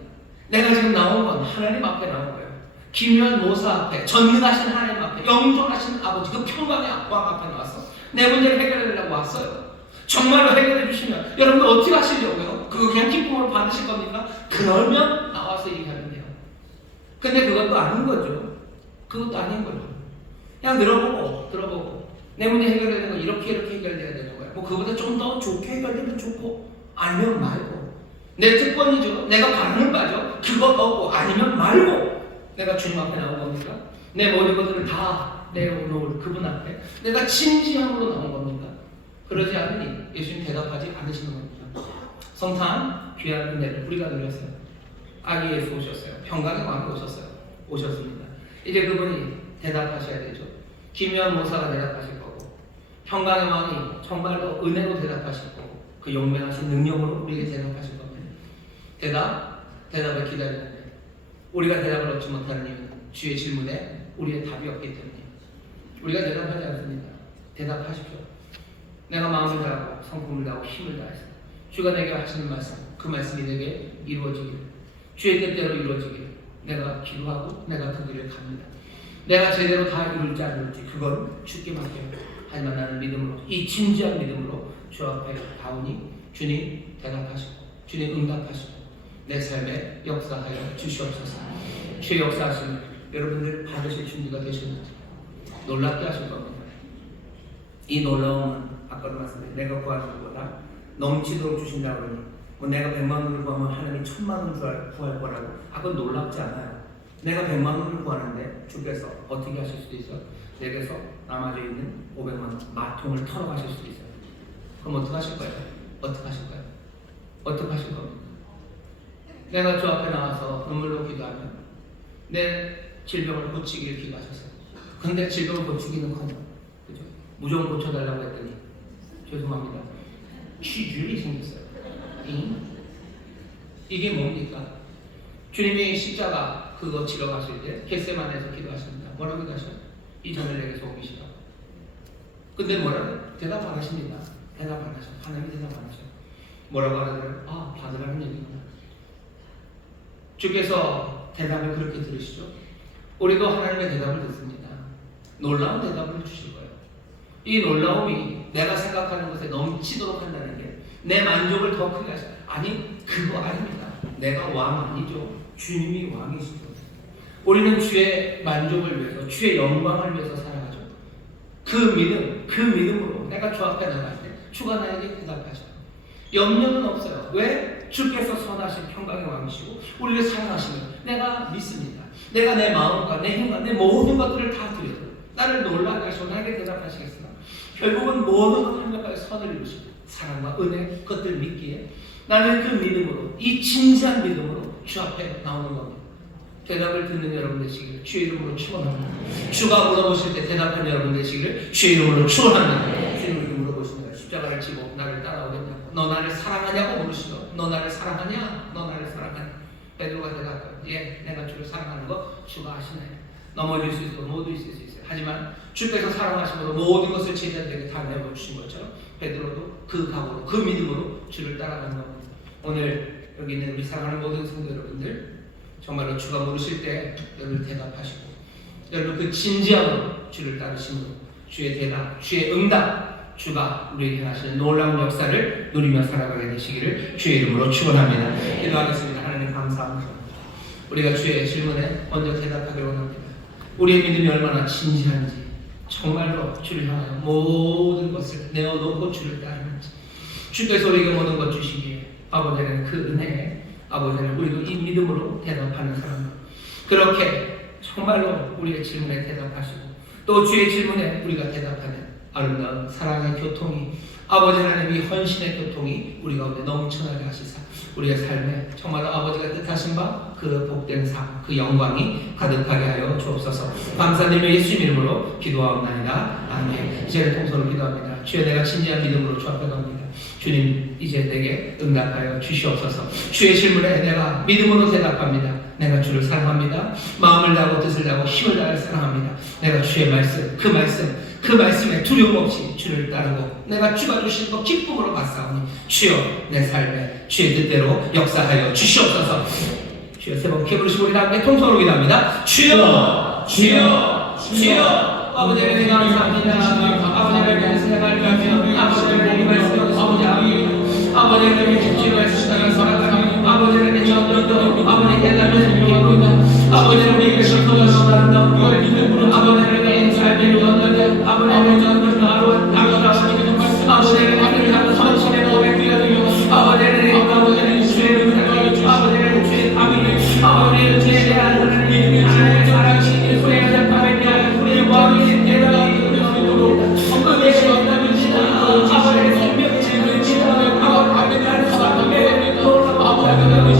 내가 지금 나온 건 하나님 앞에 나온 거예요. 기묘한 모사 앞에, 전능하신 하나님 앞에, 영존하신 아버지, 그 평강의 왕 앞에 나왔어. 내 문제를 해결해달라고 왔어요. 정말로 해결해 주시면 여러분들 어떻게 하시려고요? 그거 그냥 기쁨으로 받으실 겁니까? 그러면 나와서 얘기하면 돼요. 근데 그것도 아닌 거죠. 그것도 아닌 거죠. 그냥 들어보고 내 문제 해결되는 거 이렇게 해결돼야 되는 거야. 뭐 그보다 좀 더 좋게 해결되면 좋고 아니면 말고 내 특권이죠. 내가 바라는 바죠. 그거 넣고 아니면 말고 내가 주님 앞에 나온 겁니까? 내 모든 것들을 다 내어놓을 그분 앞에 내가 진지함으로 나온 겁니까? 그러지 않으니 예수님 대답하지 않으시는 겁니다. 성탄 귀한 은혜를 우리가 누렸어요. 아기 예수 오셨어요. 평강의 왕이 오셨습니다. 이제 그분이 대답하셔야 되죠. 기묘한 모사가 대답하실 거고 평강의 왕이 정말로 은혜로 대답하실 거고 그 용맹하신 능력으로 우리에게 대답하실 겁니다. 대답을 기다리는데 우리가 대답을 얻지 못하는 이유는 주의 질문에 우리의 답이 없기 때문이에요. 우리가 대답하지 않습니다. 대답하십시오. 내가 마음을 다하고 성품을 다하고 힘을 다해서 주가 내게 하시는 말씀 그 말씀이 내게 이루어지기를 주의 뜻대로 이루어지기를 내가 기도하고 내가 그 길을 갑니다. 내가 제대로 다 이룰지 안 이룰지 그건 주께 맡겨요. 하지만 나는 믿음으로 이 진지한 믿음으로 주 앞에 가오니 주님 대답하시고 주님 응답하시고 내 삶에 역사하여 주시옵소서. 주의 역사하시면 여러분들 받으실 준비가 되셨는지 놀랍게 하실 겁니다. 이 놀라움은 아까도 말씀드린 내가 구하는 것보다 넘치도록 주신다 그러니 뭐 내가 100만 원을 구하면 하나님이 1000만 원 구할 거라고 아까 놀랍지 않아요. 내가 100만 원을 구하는데 주께서 어떻게 하실 수도 있어요. 내게서 남아져 있는 500만 원 마통을 털어가실 수도 있어요. 그럼 어떻게 하실 거예요? 어떻게 하실 겁니까? 내가 주 앞에 나와서 눈물로 기도하면 내 질병을 고치기를 기도하셨어요. 근데 질병을 고치기는커녕 그죠? 무조건 고쳐달라고 했더니 죄송합니다. 취줄이 생겼어요. 이게 뭡니까? 주님의 십자가 그거 치러 가실 때 겟세마네에서 기도하십니다. 뭐라고 기도하셔요? 이 전을 내게서 옮기시라. 근데 뭐라고? 대답 안 하십니다. 대답 안 하셔. 하나님이 대답 안 하셔. 뭐라고 하더래요? 아, 받으라는 얘기구나. 주께서 대답을 그렇게 들으시죠. 우리도 하나님의 대답을 듣습니다. 놀라운 대답을 주실 거예요. 이 놀라움이 내가 생각하는 것에 넘치도록 한다는 게 내 만족을 더 크게 하시다. 아니, 그거 아닙니다. 내가 왕 아니죠. 주님이 왕이시죠. 우리는 주의 만족을 위해서, 주의 영광을 위해서 살아가죠. 그 믿음으로 내가 주 앞에 나갈 때 주가 나에게 대답하셔. 염려는 없어요. 왜? 주께서 선하신 평강의 왕이시고 우리를 사랑하시면 내가 믿습니다. 내가 내 마음과 내 힘과 내 모든 것들을 다 드려도 나를 놀라게 하시고 나에게 대답하시겠으나 결국은 모든 것을 한명까지 선을 이루시고 사랑과 은혜 그것들 믿기에 나는 그 믿음으로, 이 진지한 믿음으로 주 앞에 나오는 겁니다. 대답을 듣는 여러분 되시기를 주의 이름으로 축원합니다. 주가 물어보실 때 대답하는 여러분 되시기를 주의 이름으로 축원합니다. 주님을 물어보십니다. 십자가를 지고 나를 따라오겠냐고, 너 나를 사랑하냐고 물으시죠. 너 나를 사랑하냐? 너 나를 사랑하냐? 베드로가 대답해요. 예, 내가 주를 사랑하는 거 주가 아시나요? 넘어질 수 있고 모두 있을 수 있어요. 하지만 주께서 사랑하심으로 모든 것을 제자들에게 다 내어주신 것처럼 베드로도 그 각오로, 그 믿음으로 주를 따라가는 겁니다. 오늘 여기 있는 우리 사랑하는 모든 성도 여러분들, 정말로 주가 물으실 때 여러분 대답하시고, 여러분 그 진지함으로 주를 따르심으로 주의 대답, 주의 응답, 주가 우리에게 하시는 놀라운 역사를 누리며 살아가게 되시기를 주의 이름으로 축원합니다. 기도하겠습니다. 하나님 감사합니다. 우리가 주의 질문에 먼저 대답하기를 원합니다. 우리의 믿음이 얼마나 진지한지, 정말로 주를 향하여 모든 것을 내어놓고 주를 따르는지, 주께서 우리에게 모든 것 주시기에 아버지는 그 은혜에 아버지는 우리도 이 믿음으로 대답하는 사람들, 그렇게 정말로 우리의 질문에 대답하시고 또 주의 질문에 우리가 대답하는 아름다운 사랑의 교통이, 아버지 하나님이 헌신의 교통이 우리 가운데 넘쳐나게 하시사 우리의 삶에 정말로 아버지가 뜻하신 바 그 복된 삶, 그 영광이 가득하게 하여 주옵소서. 감사드리며 예수님 이름으로 기도하옵나이다. 아멘. 이제는 통성으로 기도합니다. 주여, 내가 진지한 믿음으로 주 앞에 갑니다. 주님, 이제 내게 응답하여 주시옵소서. 주의 질문에 내가 믿음으로 대답합니다. 내가 주를 사랑합니다. 마음을 다하고 뜻을 다하고 힘을 다하여 사랑합니다. 내가 주의 말씀, 그 말씀에 두려움 없이 주를 따르고 내가 주가 주신 것 기쁨으로 받사오니 주여, 내 삶에 주의 뜻대로 역사하여 주시옵소서. 주여, 세 번 부르시고 우리 다음에 통성으로 기도합니다. 주여, 주여, 주여. 아버지 하나님 감사합니다. 아버지 하나님 생각을 하며 아버지 하나님 말씀을 아버지 하나님 집중을 말씀을 살아가며 아버지 하나님 정령도 아버지 깨달음을 믿고 아버지 하나님 신통을 선한다. 아버지 하나님 삶을 얻는 아버지 하나님 정령을 나로 나가시는 아버지 하나님 하는 헌신의 몸에 드려드리고 아버지 하나님 주의 은혜를 아버지 하나님 주의 아버지 아버지 주에 대한 하나님의 사랑하시는 후회가 잡담에 대한 우리의 왕이 대단히 우리로 엄청나게 시원합니다. 아버지의 생명을 지는 아버지 하나님 사랑에 놀라워 아버지 하나님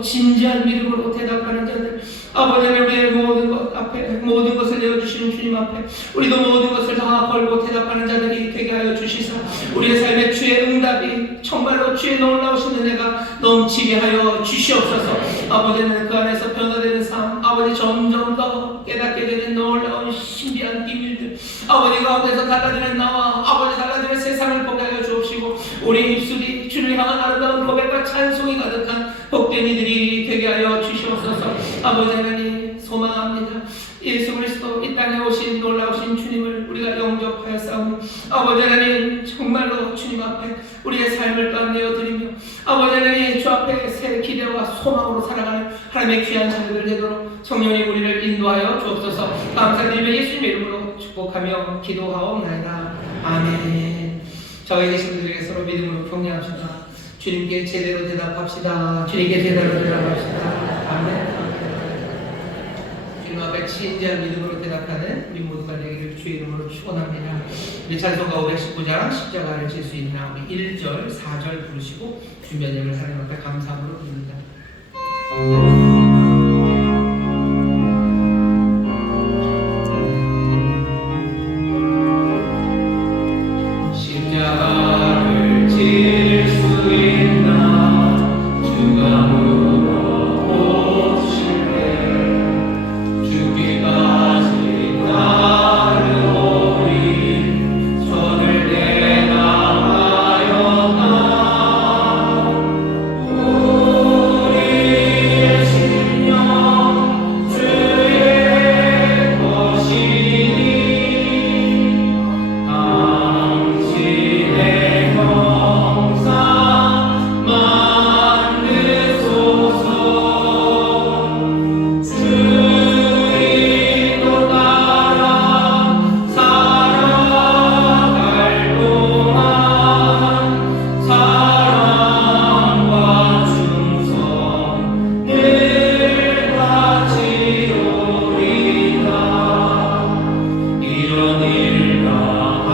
진지한 믿음으로 대답하는 자들, 아버지 하나님, 우리의 모든 것 앞에, 모든 것을 내어주시는 주님 앞에 우리도 모든 것을 다 걸고 대답하는 자들이 되게 하여 주시사 우리의 삶에 주의 응답이 정말로 주의 놀라우신 은혜가 넘치게 하여 주시옵소서. 아버지 하나님, 그 안에서 변화되는 삶, 아버지 점점 더 깨닫게 되는 놀라운 신비한 비밀들, 아버지 가운데서 달라지는 나와 아버지 달라지는 세상을 보게 하여 주옵시고 우리 입술이 주를 향한 아름다운 고백과 찬송이 가득한 복된 이들이 되게 하여 주시옵소서. 아버지 하나님, 소망합니다. 예수 그리스도 이 땅에 오신 놀라우신 주님을 우리가 영접하여 싸우니 아버지 하나님, 정말로 주님 앞에 우리의 삶을 또한 내어드리며 아버지 하나님, 주 앞에 새 기대와 소망으로 살아가는 하나님의 귀한 자녀들 되도록 성령이 우리를 인도하여 주옵소서. 감사드리며 예수님의 이름으로 축복하며 기도하옵나이다. 아멘. 저희 계신 분들에게 서로 믿음으로 격려합시다. 주님께 제대로 대답합시다. 주님께 제대로 대답합시다. 아멘. 주님 앞에 진지한 믿음으로 대답하는 우리 모두가 되기를 주의 이름으로 축원합니다. 우리 찬송가 519장 십자가를 질 수 있나, 우리 1절, 4절 부르시고 주변님을 하나님 앞에 감사함으로 부릅니다. 십자가를 질 수 있나, 주가 무거우실 때 죽기까지 따르오리. 손을 대나하였나, 우리의 심령 주의 것이니 당신의 형상 만드소서. 주의도 따라 살아갈 동안 사랑과 충성 늘 바치오리다. 이런 일가 할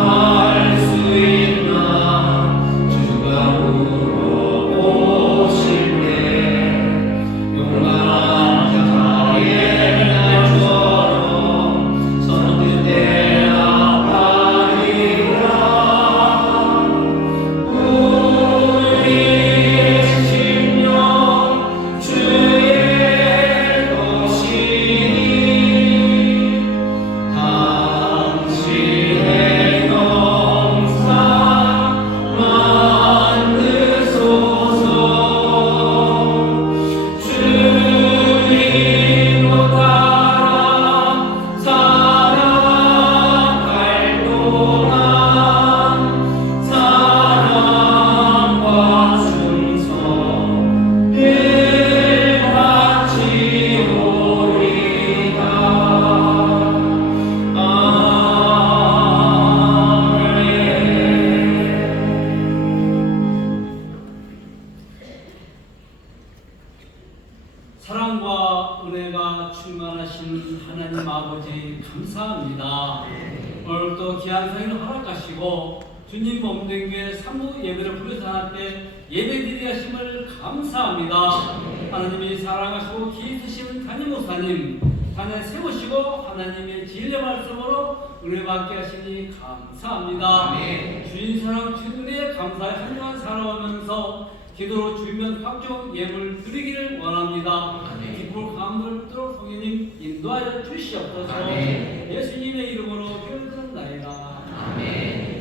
수 있나, 주가 물어보실 때 용감한 자의 날처럼 선뜻대야 하리라. 우리의 심령 주의 것이니 당신의 영상 만드소서. 주님도 따라 살아갈 동안 사랑과 충성 늘 바치오리다. 사랑과 은혜가 충만하신 하나님 아버지 감사합니다. 오늘 또 귀한 성인을 허락하시고 주님 몸된 교회 사무 예배를 부르사 때 예배드리게 하심을 감사합니다. 하나님이 사랑하시고 기이으신 담임 목사님 단에 세우시고 하나님의 진리 말씀으로 은혜받게 하시니 감사합니다. 아멘. 주인 사랑 주님의 감사에 한주한 살아오면서 기도로 주면 확정 예물 드리기를 원합니다. 아멘. 기쁠 감동을 들어 성령님 인도하여 주시옵소서. 아멘. 예수님의 이름으로 기도드립나이다. 아멘.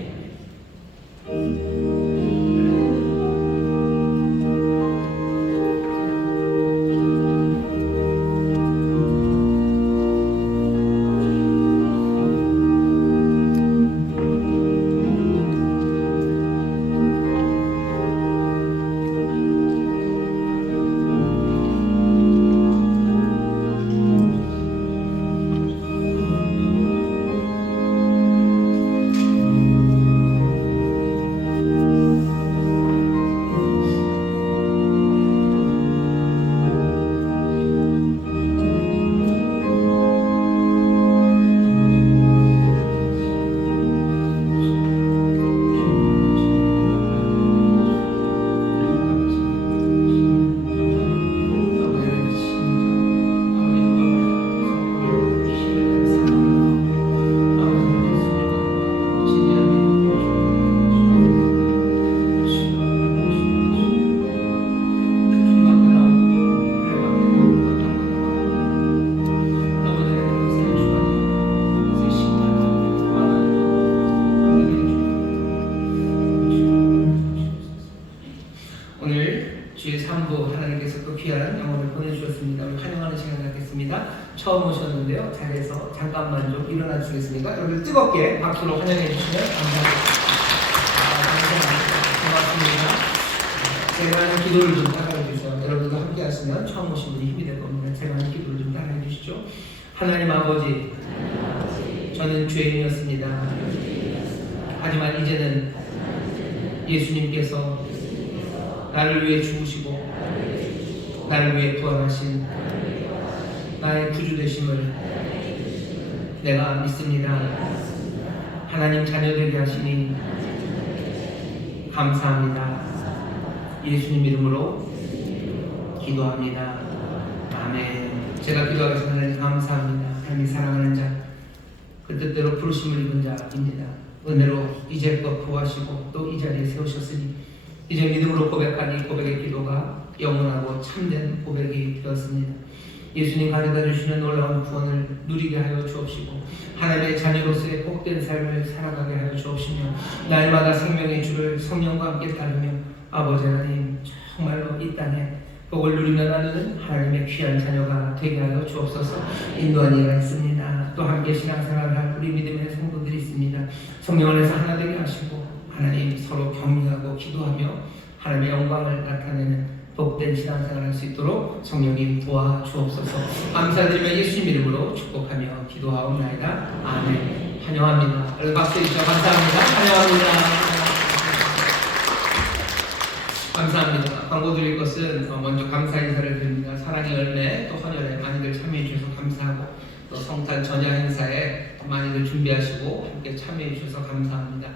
간절한 영혼을 보내주셨습니다. 우리 환영하는 시간 갖겠습니다. 처음 오셨는데요. 자리에서 잠깐만 좀 일어나 주시겠습니까? 여러분 뜨겁게 박수로 환영해 주시면 감사합니다. 고맙습니다. 제가 하는 기도를 좀 따라해 주세요. 여러분도 함께 하시면 처음 오신 분이 힘이 될 겁니다. 제가 하는 기도를 좀 따라해 주시죠. 하나님 아버지, 저는 죄인이었습니다. 하지만 이제는 예수님께서 나를 위해 죽으시고 나를 위해 부활하신 나의 구주 되심을 내가 믿습니다. 하나님 자녀 되게 하시니 감사합니다. 예수님 이름으로 기도합니다. 아멘. 제가 기도하겠습니다. 하나님 감사합니다. 하나님 사랑하는 자, 그 뜻대로 부르심을 입은 자입니다. 은혜로 이제껏 구하시고 또 이 자리에 세우셨으니 이제 믿음으로 고백한 이 고백의 기도가 영원하고 참된 고백이 되었습니다. 예수님 가져다 주시는 놀라운 구원을 누리게 하여 주옵시고 하나님의 자녀로서의 복된 삶을 살아가게 하여 주옵시며 날마다 생명의 주를 성령과 함께 따르며 아버지 하나님 정말로 이 땅에 복을 누리며 나누는 하나님의 귀한 자녀가 되게 하여 주옵소서. 인도한 이가 있습니다. 또 함께 신앙생활을 할 우리 믿음의 성도들이 있습니다. 성령 안에서 하나 되게 하시고 하나님 서로 격려하고 기도하며 하나님의 영광을 나타내는 복된 신앙생활을 할 수 있도록 성령님 도와주옵소서. 감사드리며 예수님 이름으로 축복하며 기도하옵나이다. 아멘. 환영합니다. 여러분 박수 주시죠. 감사합니다. 환영합니다. 감사합니다. 광고 드릴 것은 먼저 감사 인사를 드립니다. 사랑의 열매 또 헌혈에 많이들 참여해 주셔서 감사하고 또 성탄 전야 행사에 많이들 준비하시고 함께 참여해 주셔서 감사합니다.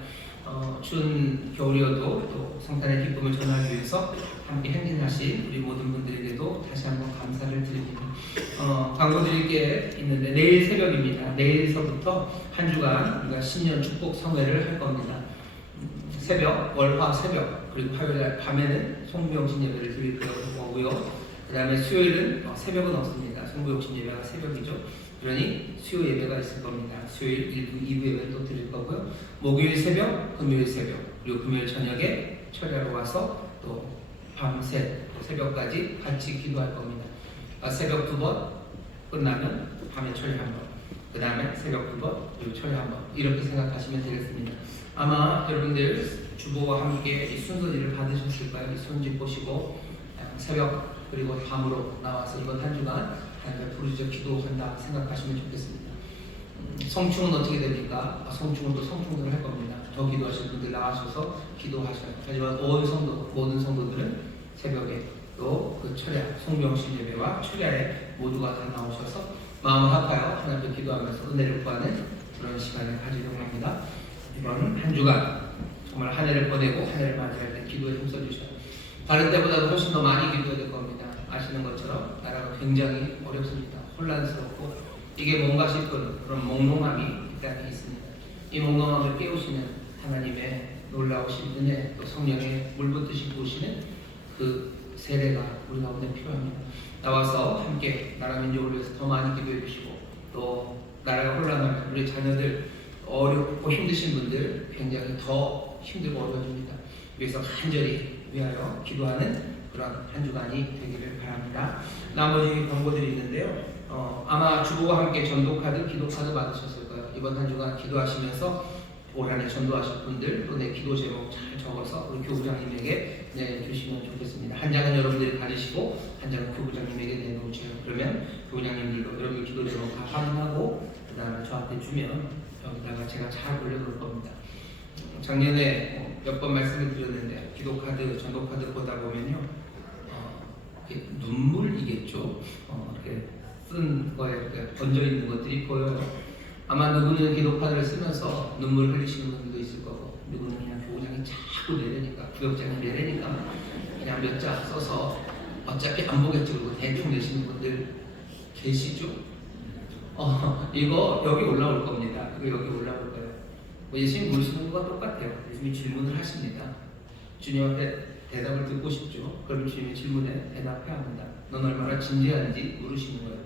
추운 겨울이어도 또 성탄의 기쁨을 전하기 위해서 함께 행진하신 우리 모든 분들에게도 다시 한번 감사를 드립니다. 광고 드릴 게 있는데 내일 새벽입니다. 내일서부터 한 주간 우리가 신년 축복 성회를 할 겁니다. 새벽, 월화 새벽, 그리고 화요일 밤에는 송부영신 예배를 드릴 거고요. 그 다음에 수요일은 새벽은 없습니다. 송부영신 예배가 새벽이죠. 그러니 수요 예배가 있을 겁니다. 수요일 1부, 2부 예배를 또 드릴 거고요. 목요일 새벽, 금요일 새벽, 그리고 금요일 저녁에 철야로 와서 또 밤새 또 새벽까지 같이 기도할 겁니다. 새벽 2번 끝나면 밤에 철야 1번, 그 다음에 새벽 2번, 그리고 철야 1번 이렇게 생각하시면 되겠습니다. 아마 여러분들 주보와 함께 이 순서지를 받으셨을까요? 이 손집 보시고 새벽 그리고 밤으로 나와서 이번 한 주간 하나님을 부르짖어 기도한다 생각하시면 좋겠습니다. 성충은 어떻게 됩니까? 성충은 또 성충들을 할 겁니다. 더 기도하시는 분들 나와셔서 기도하셔요. 하지만 온 성도, 모든 성도들은 새벽에 또 그 철야, 송병신 예배와 철야에 모두가 다 나오셔서 마음을 합하여 하나님께 기도하면서 은혜를 구하는 그런 시간을 가지려고 합니다. 이번 한 주간 정말 한 해를 보내고 한 해를 맞이할 때 기도에 힘써주셔요. 다른 때보다도 훨씬 더 많이 기도해야 될 겁니다. 아시는 것처럼 나라가 굉장히 어렵습니다. 혼란스럽고 이게 뭔가 싶은 그런 몽롱함이 이 땅에 있습니다. 이 몽롱함을 깨우시는 하나님의 놀라우신 은혜 또 성령의 물붓듯이 부으시는 그 세례가 우리 가운데 필요합니다. 나와서 함께 나라 민족을 위해서 더 많이 기도해 주시고 또 나라가 혼란하면 우리 자녀들 어렵고 힘드신 분들 굉장히 더 힘들고 어려워집니다. 위해서 간절히 위하여 기도하는 그런 한 주간이 되기를 바랍니다. 나머지 광고들이 있는데요. 아마 주보와 함께 전도카드, 기도카드 받으셨을 거예요. 이번 한 주간 기도하시면서 올 한 해 전도하실 분들 또 내 기도 제목 잘 적어서 우리 교부장님에게 내주시면 좋겠습니다. 한 장은 여러분들이 가지시고 한 장은 교부장님에게 내놓으세요. 그러면 교부장님들도 여러분들 기도 제목 다 확인하고 그 다음에 저한테 주면 여기다가 제가 잘 올려놓을 겁니다. 작년에 몇 번 말씀을 드렸는데 기도카드, 전도카드 보다 보면요 눈물이겠죠. 이렇게 쓴 거에 이렇게 얹어 있는 것들이 보여요. 아마 누구는 기도카드를 쓰면서 눈물을 흘리시는 분들도 있을 거고 누구는 그냥 교우장이 자꾸 내려니까 구역장이 내려니까 그냥 몇 자 써서 어차피 안 보겠지 그러고 대충 내시는 분들 계시죠? 이거 여기 올라올 겁니다. 이거 여기 올라올 거예요. 예수님 물으시는 것과 똑같아요. 예수님이 질문을 하십니다. 주님 앞에 대답을 듣고 싶죠. 그럼 주님의 질문에 대답해야 합니다. 넌 얼마나 진지한지 물으시는 거예요.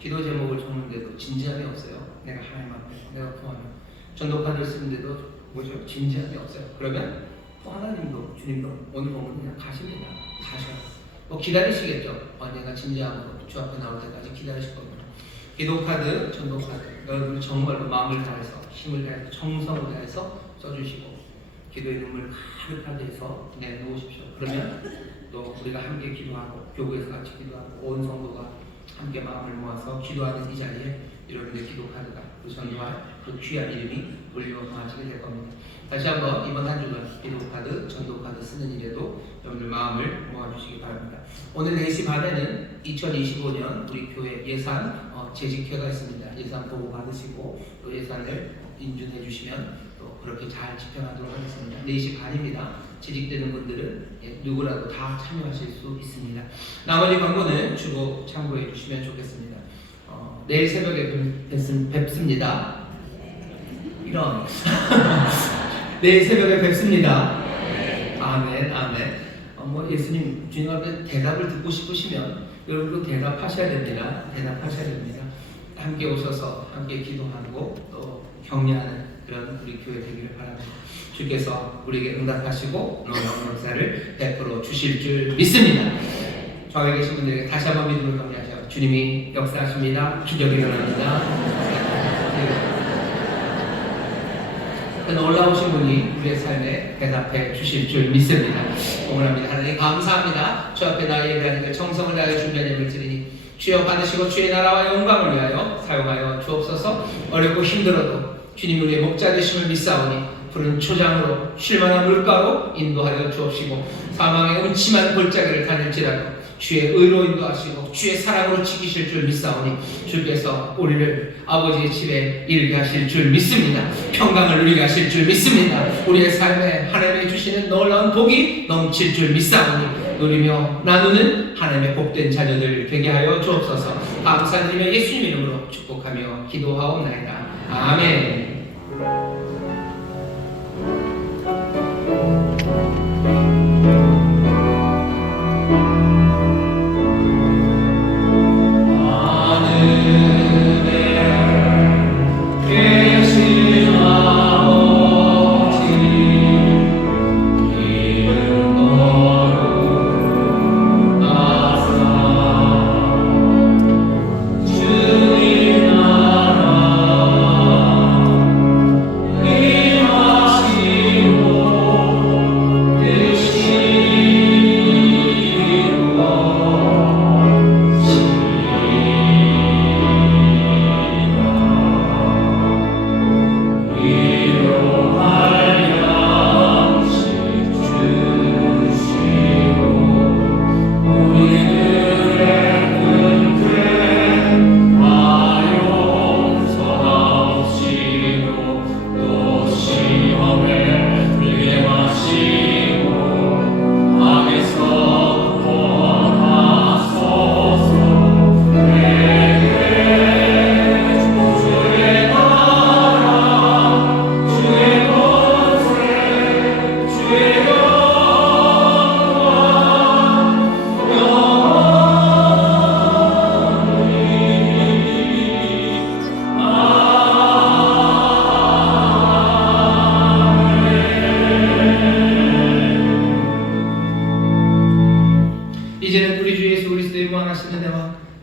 기도 제목을 적는데도 진지함이 없어요. 내가 하나님 앞에 내가 구하며 전도카드를 쓰는데도 뭐죠? 진지함이 없어요. 그러면 또 하나님도 주님도 오늘 보면 그냥 가십니다. 가셔요. 기다리시겠죠. 언젠가 진지함으로 주 앞에 나올 때까지 기다리실 겁니다. 기도카드, 전도카드 여러분 정말로 마음을 다해서 힘을 다해서 정성을 다해서 써주시고 기도의 눈물 가득하게 해서 내놓으십시오. 그러면 또 우리가 함께 기도하고 교구에서 같이 기도하고 온 성도가 함께 마음을 모아서 기도하는 이 자리에 여러분의 기도카드가 그 전도할 그 귀한 이름이 올려놓아지게 될 겁니다. 다시 한번 이번 한 주간 기도카드, 전도카드 쓰는 일에도 여러분들 마음을 모아주시기 바랍니다. 오늘 4시 반에는 2025년 우리 교회 예산 재직회가 있습니다. 예산 보고 받으시고 또 예산을 인준해 주시면 또 그렇게 잘 집행하도록 하겠습니다. 4시 반입니다. 재직되는 분들은 누구라도 다 참여하실 수 있습니다. 나머지 광고는 주고 참고해 주시면 좋겠습니다. 내일 새벽에 뵙습니다. 이런 내일 새벽에 뵙습니다. 아멘, 아멘. 예수님 주님 앞에 대답을 듣고 싶으시면 여러분도 대답하셔야 됩니다. 대답하셔야 됩니다. 함께 오셔서 함께 기도하고 또 격려하는 그런 우리 교회 되기를 바랍니다. 주께서 우리에게 응답하시고 놀라운 역사를 베풀어 주실 줄 믿습니다. 좌우에 계신 분들에게 다시 한번 믿음을 격려하셔. 주님이 역사하십니다. 기적이 일어납니다. 그 놀라우신 분이 우리의 삶에 대답해 주실 줄 믿습니다. 응원합니다. 하나님 감사합니다. 주 앞에 나의 예배하는 그 정성을 다하여 준비한 예배를 드리니 주여 받으시고 주의 나라와 영광을 위하여 사용하여 주옵소서. 어렵고 힘들어도 주님 우리의 목자 되심을 믿사오니 푸른 초장으로 쉴만한 물가로 인도하여 주옵시고 사망의 음침한 골짜기를 다닐지라도 주의 의로 인도하시고 주의 사랑으로 지키실 줄 믿사오니 주께서 우리를 아버지의 집에 이르게 하실 줄 믿습니다. 평강을 누리게 하실 줄 믿습니다. 우리의 삶에 하나님이 주시는 놀라운 복이 넘칠 줄 믿사오니 누리며 나누는 하나님의 복된 자녀들 되게 하여 주옵소서. 감사드리며 예수님 이름으로 축복하며 기도하옵나이다. 아멘.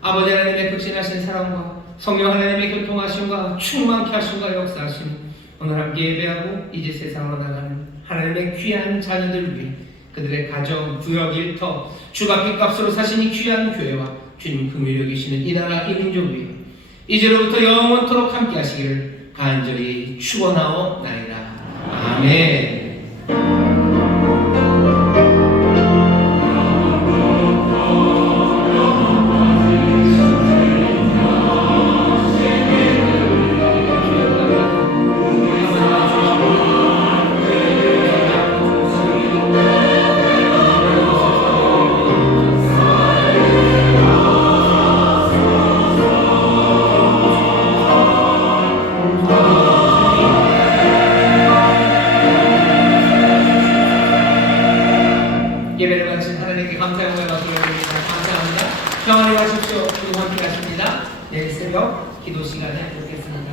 아버지 하나님의 극진하신 사랑과 성령 하나님의 교통하심과 충만케 하심과 역사하심 오늘 함께 예배하고 이제 세상으로 나가는 하나님의 귀한 자녀들 위해 그들의 가정, 구역, 일터 주가 빚값으로 사신 이 귀한 교회와 주님 긍휼히 여기시는 이 나라 이 민족 위해 이제로부터 영원토록 함께 하시기를 간절히 축원하옵나이다. 아멘. 예배를 마친 하나님께 감사의 영광을 드립니다. 감사합니다. 평안히 가십시오. 그리고 함께 하십니다. 내일 새벽 기도 시간에 뵙겠습니다.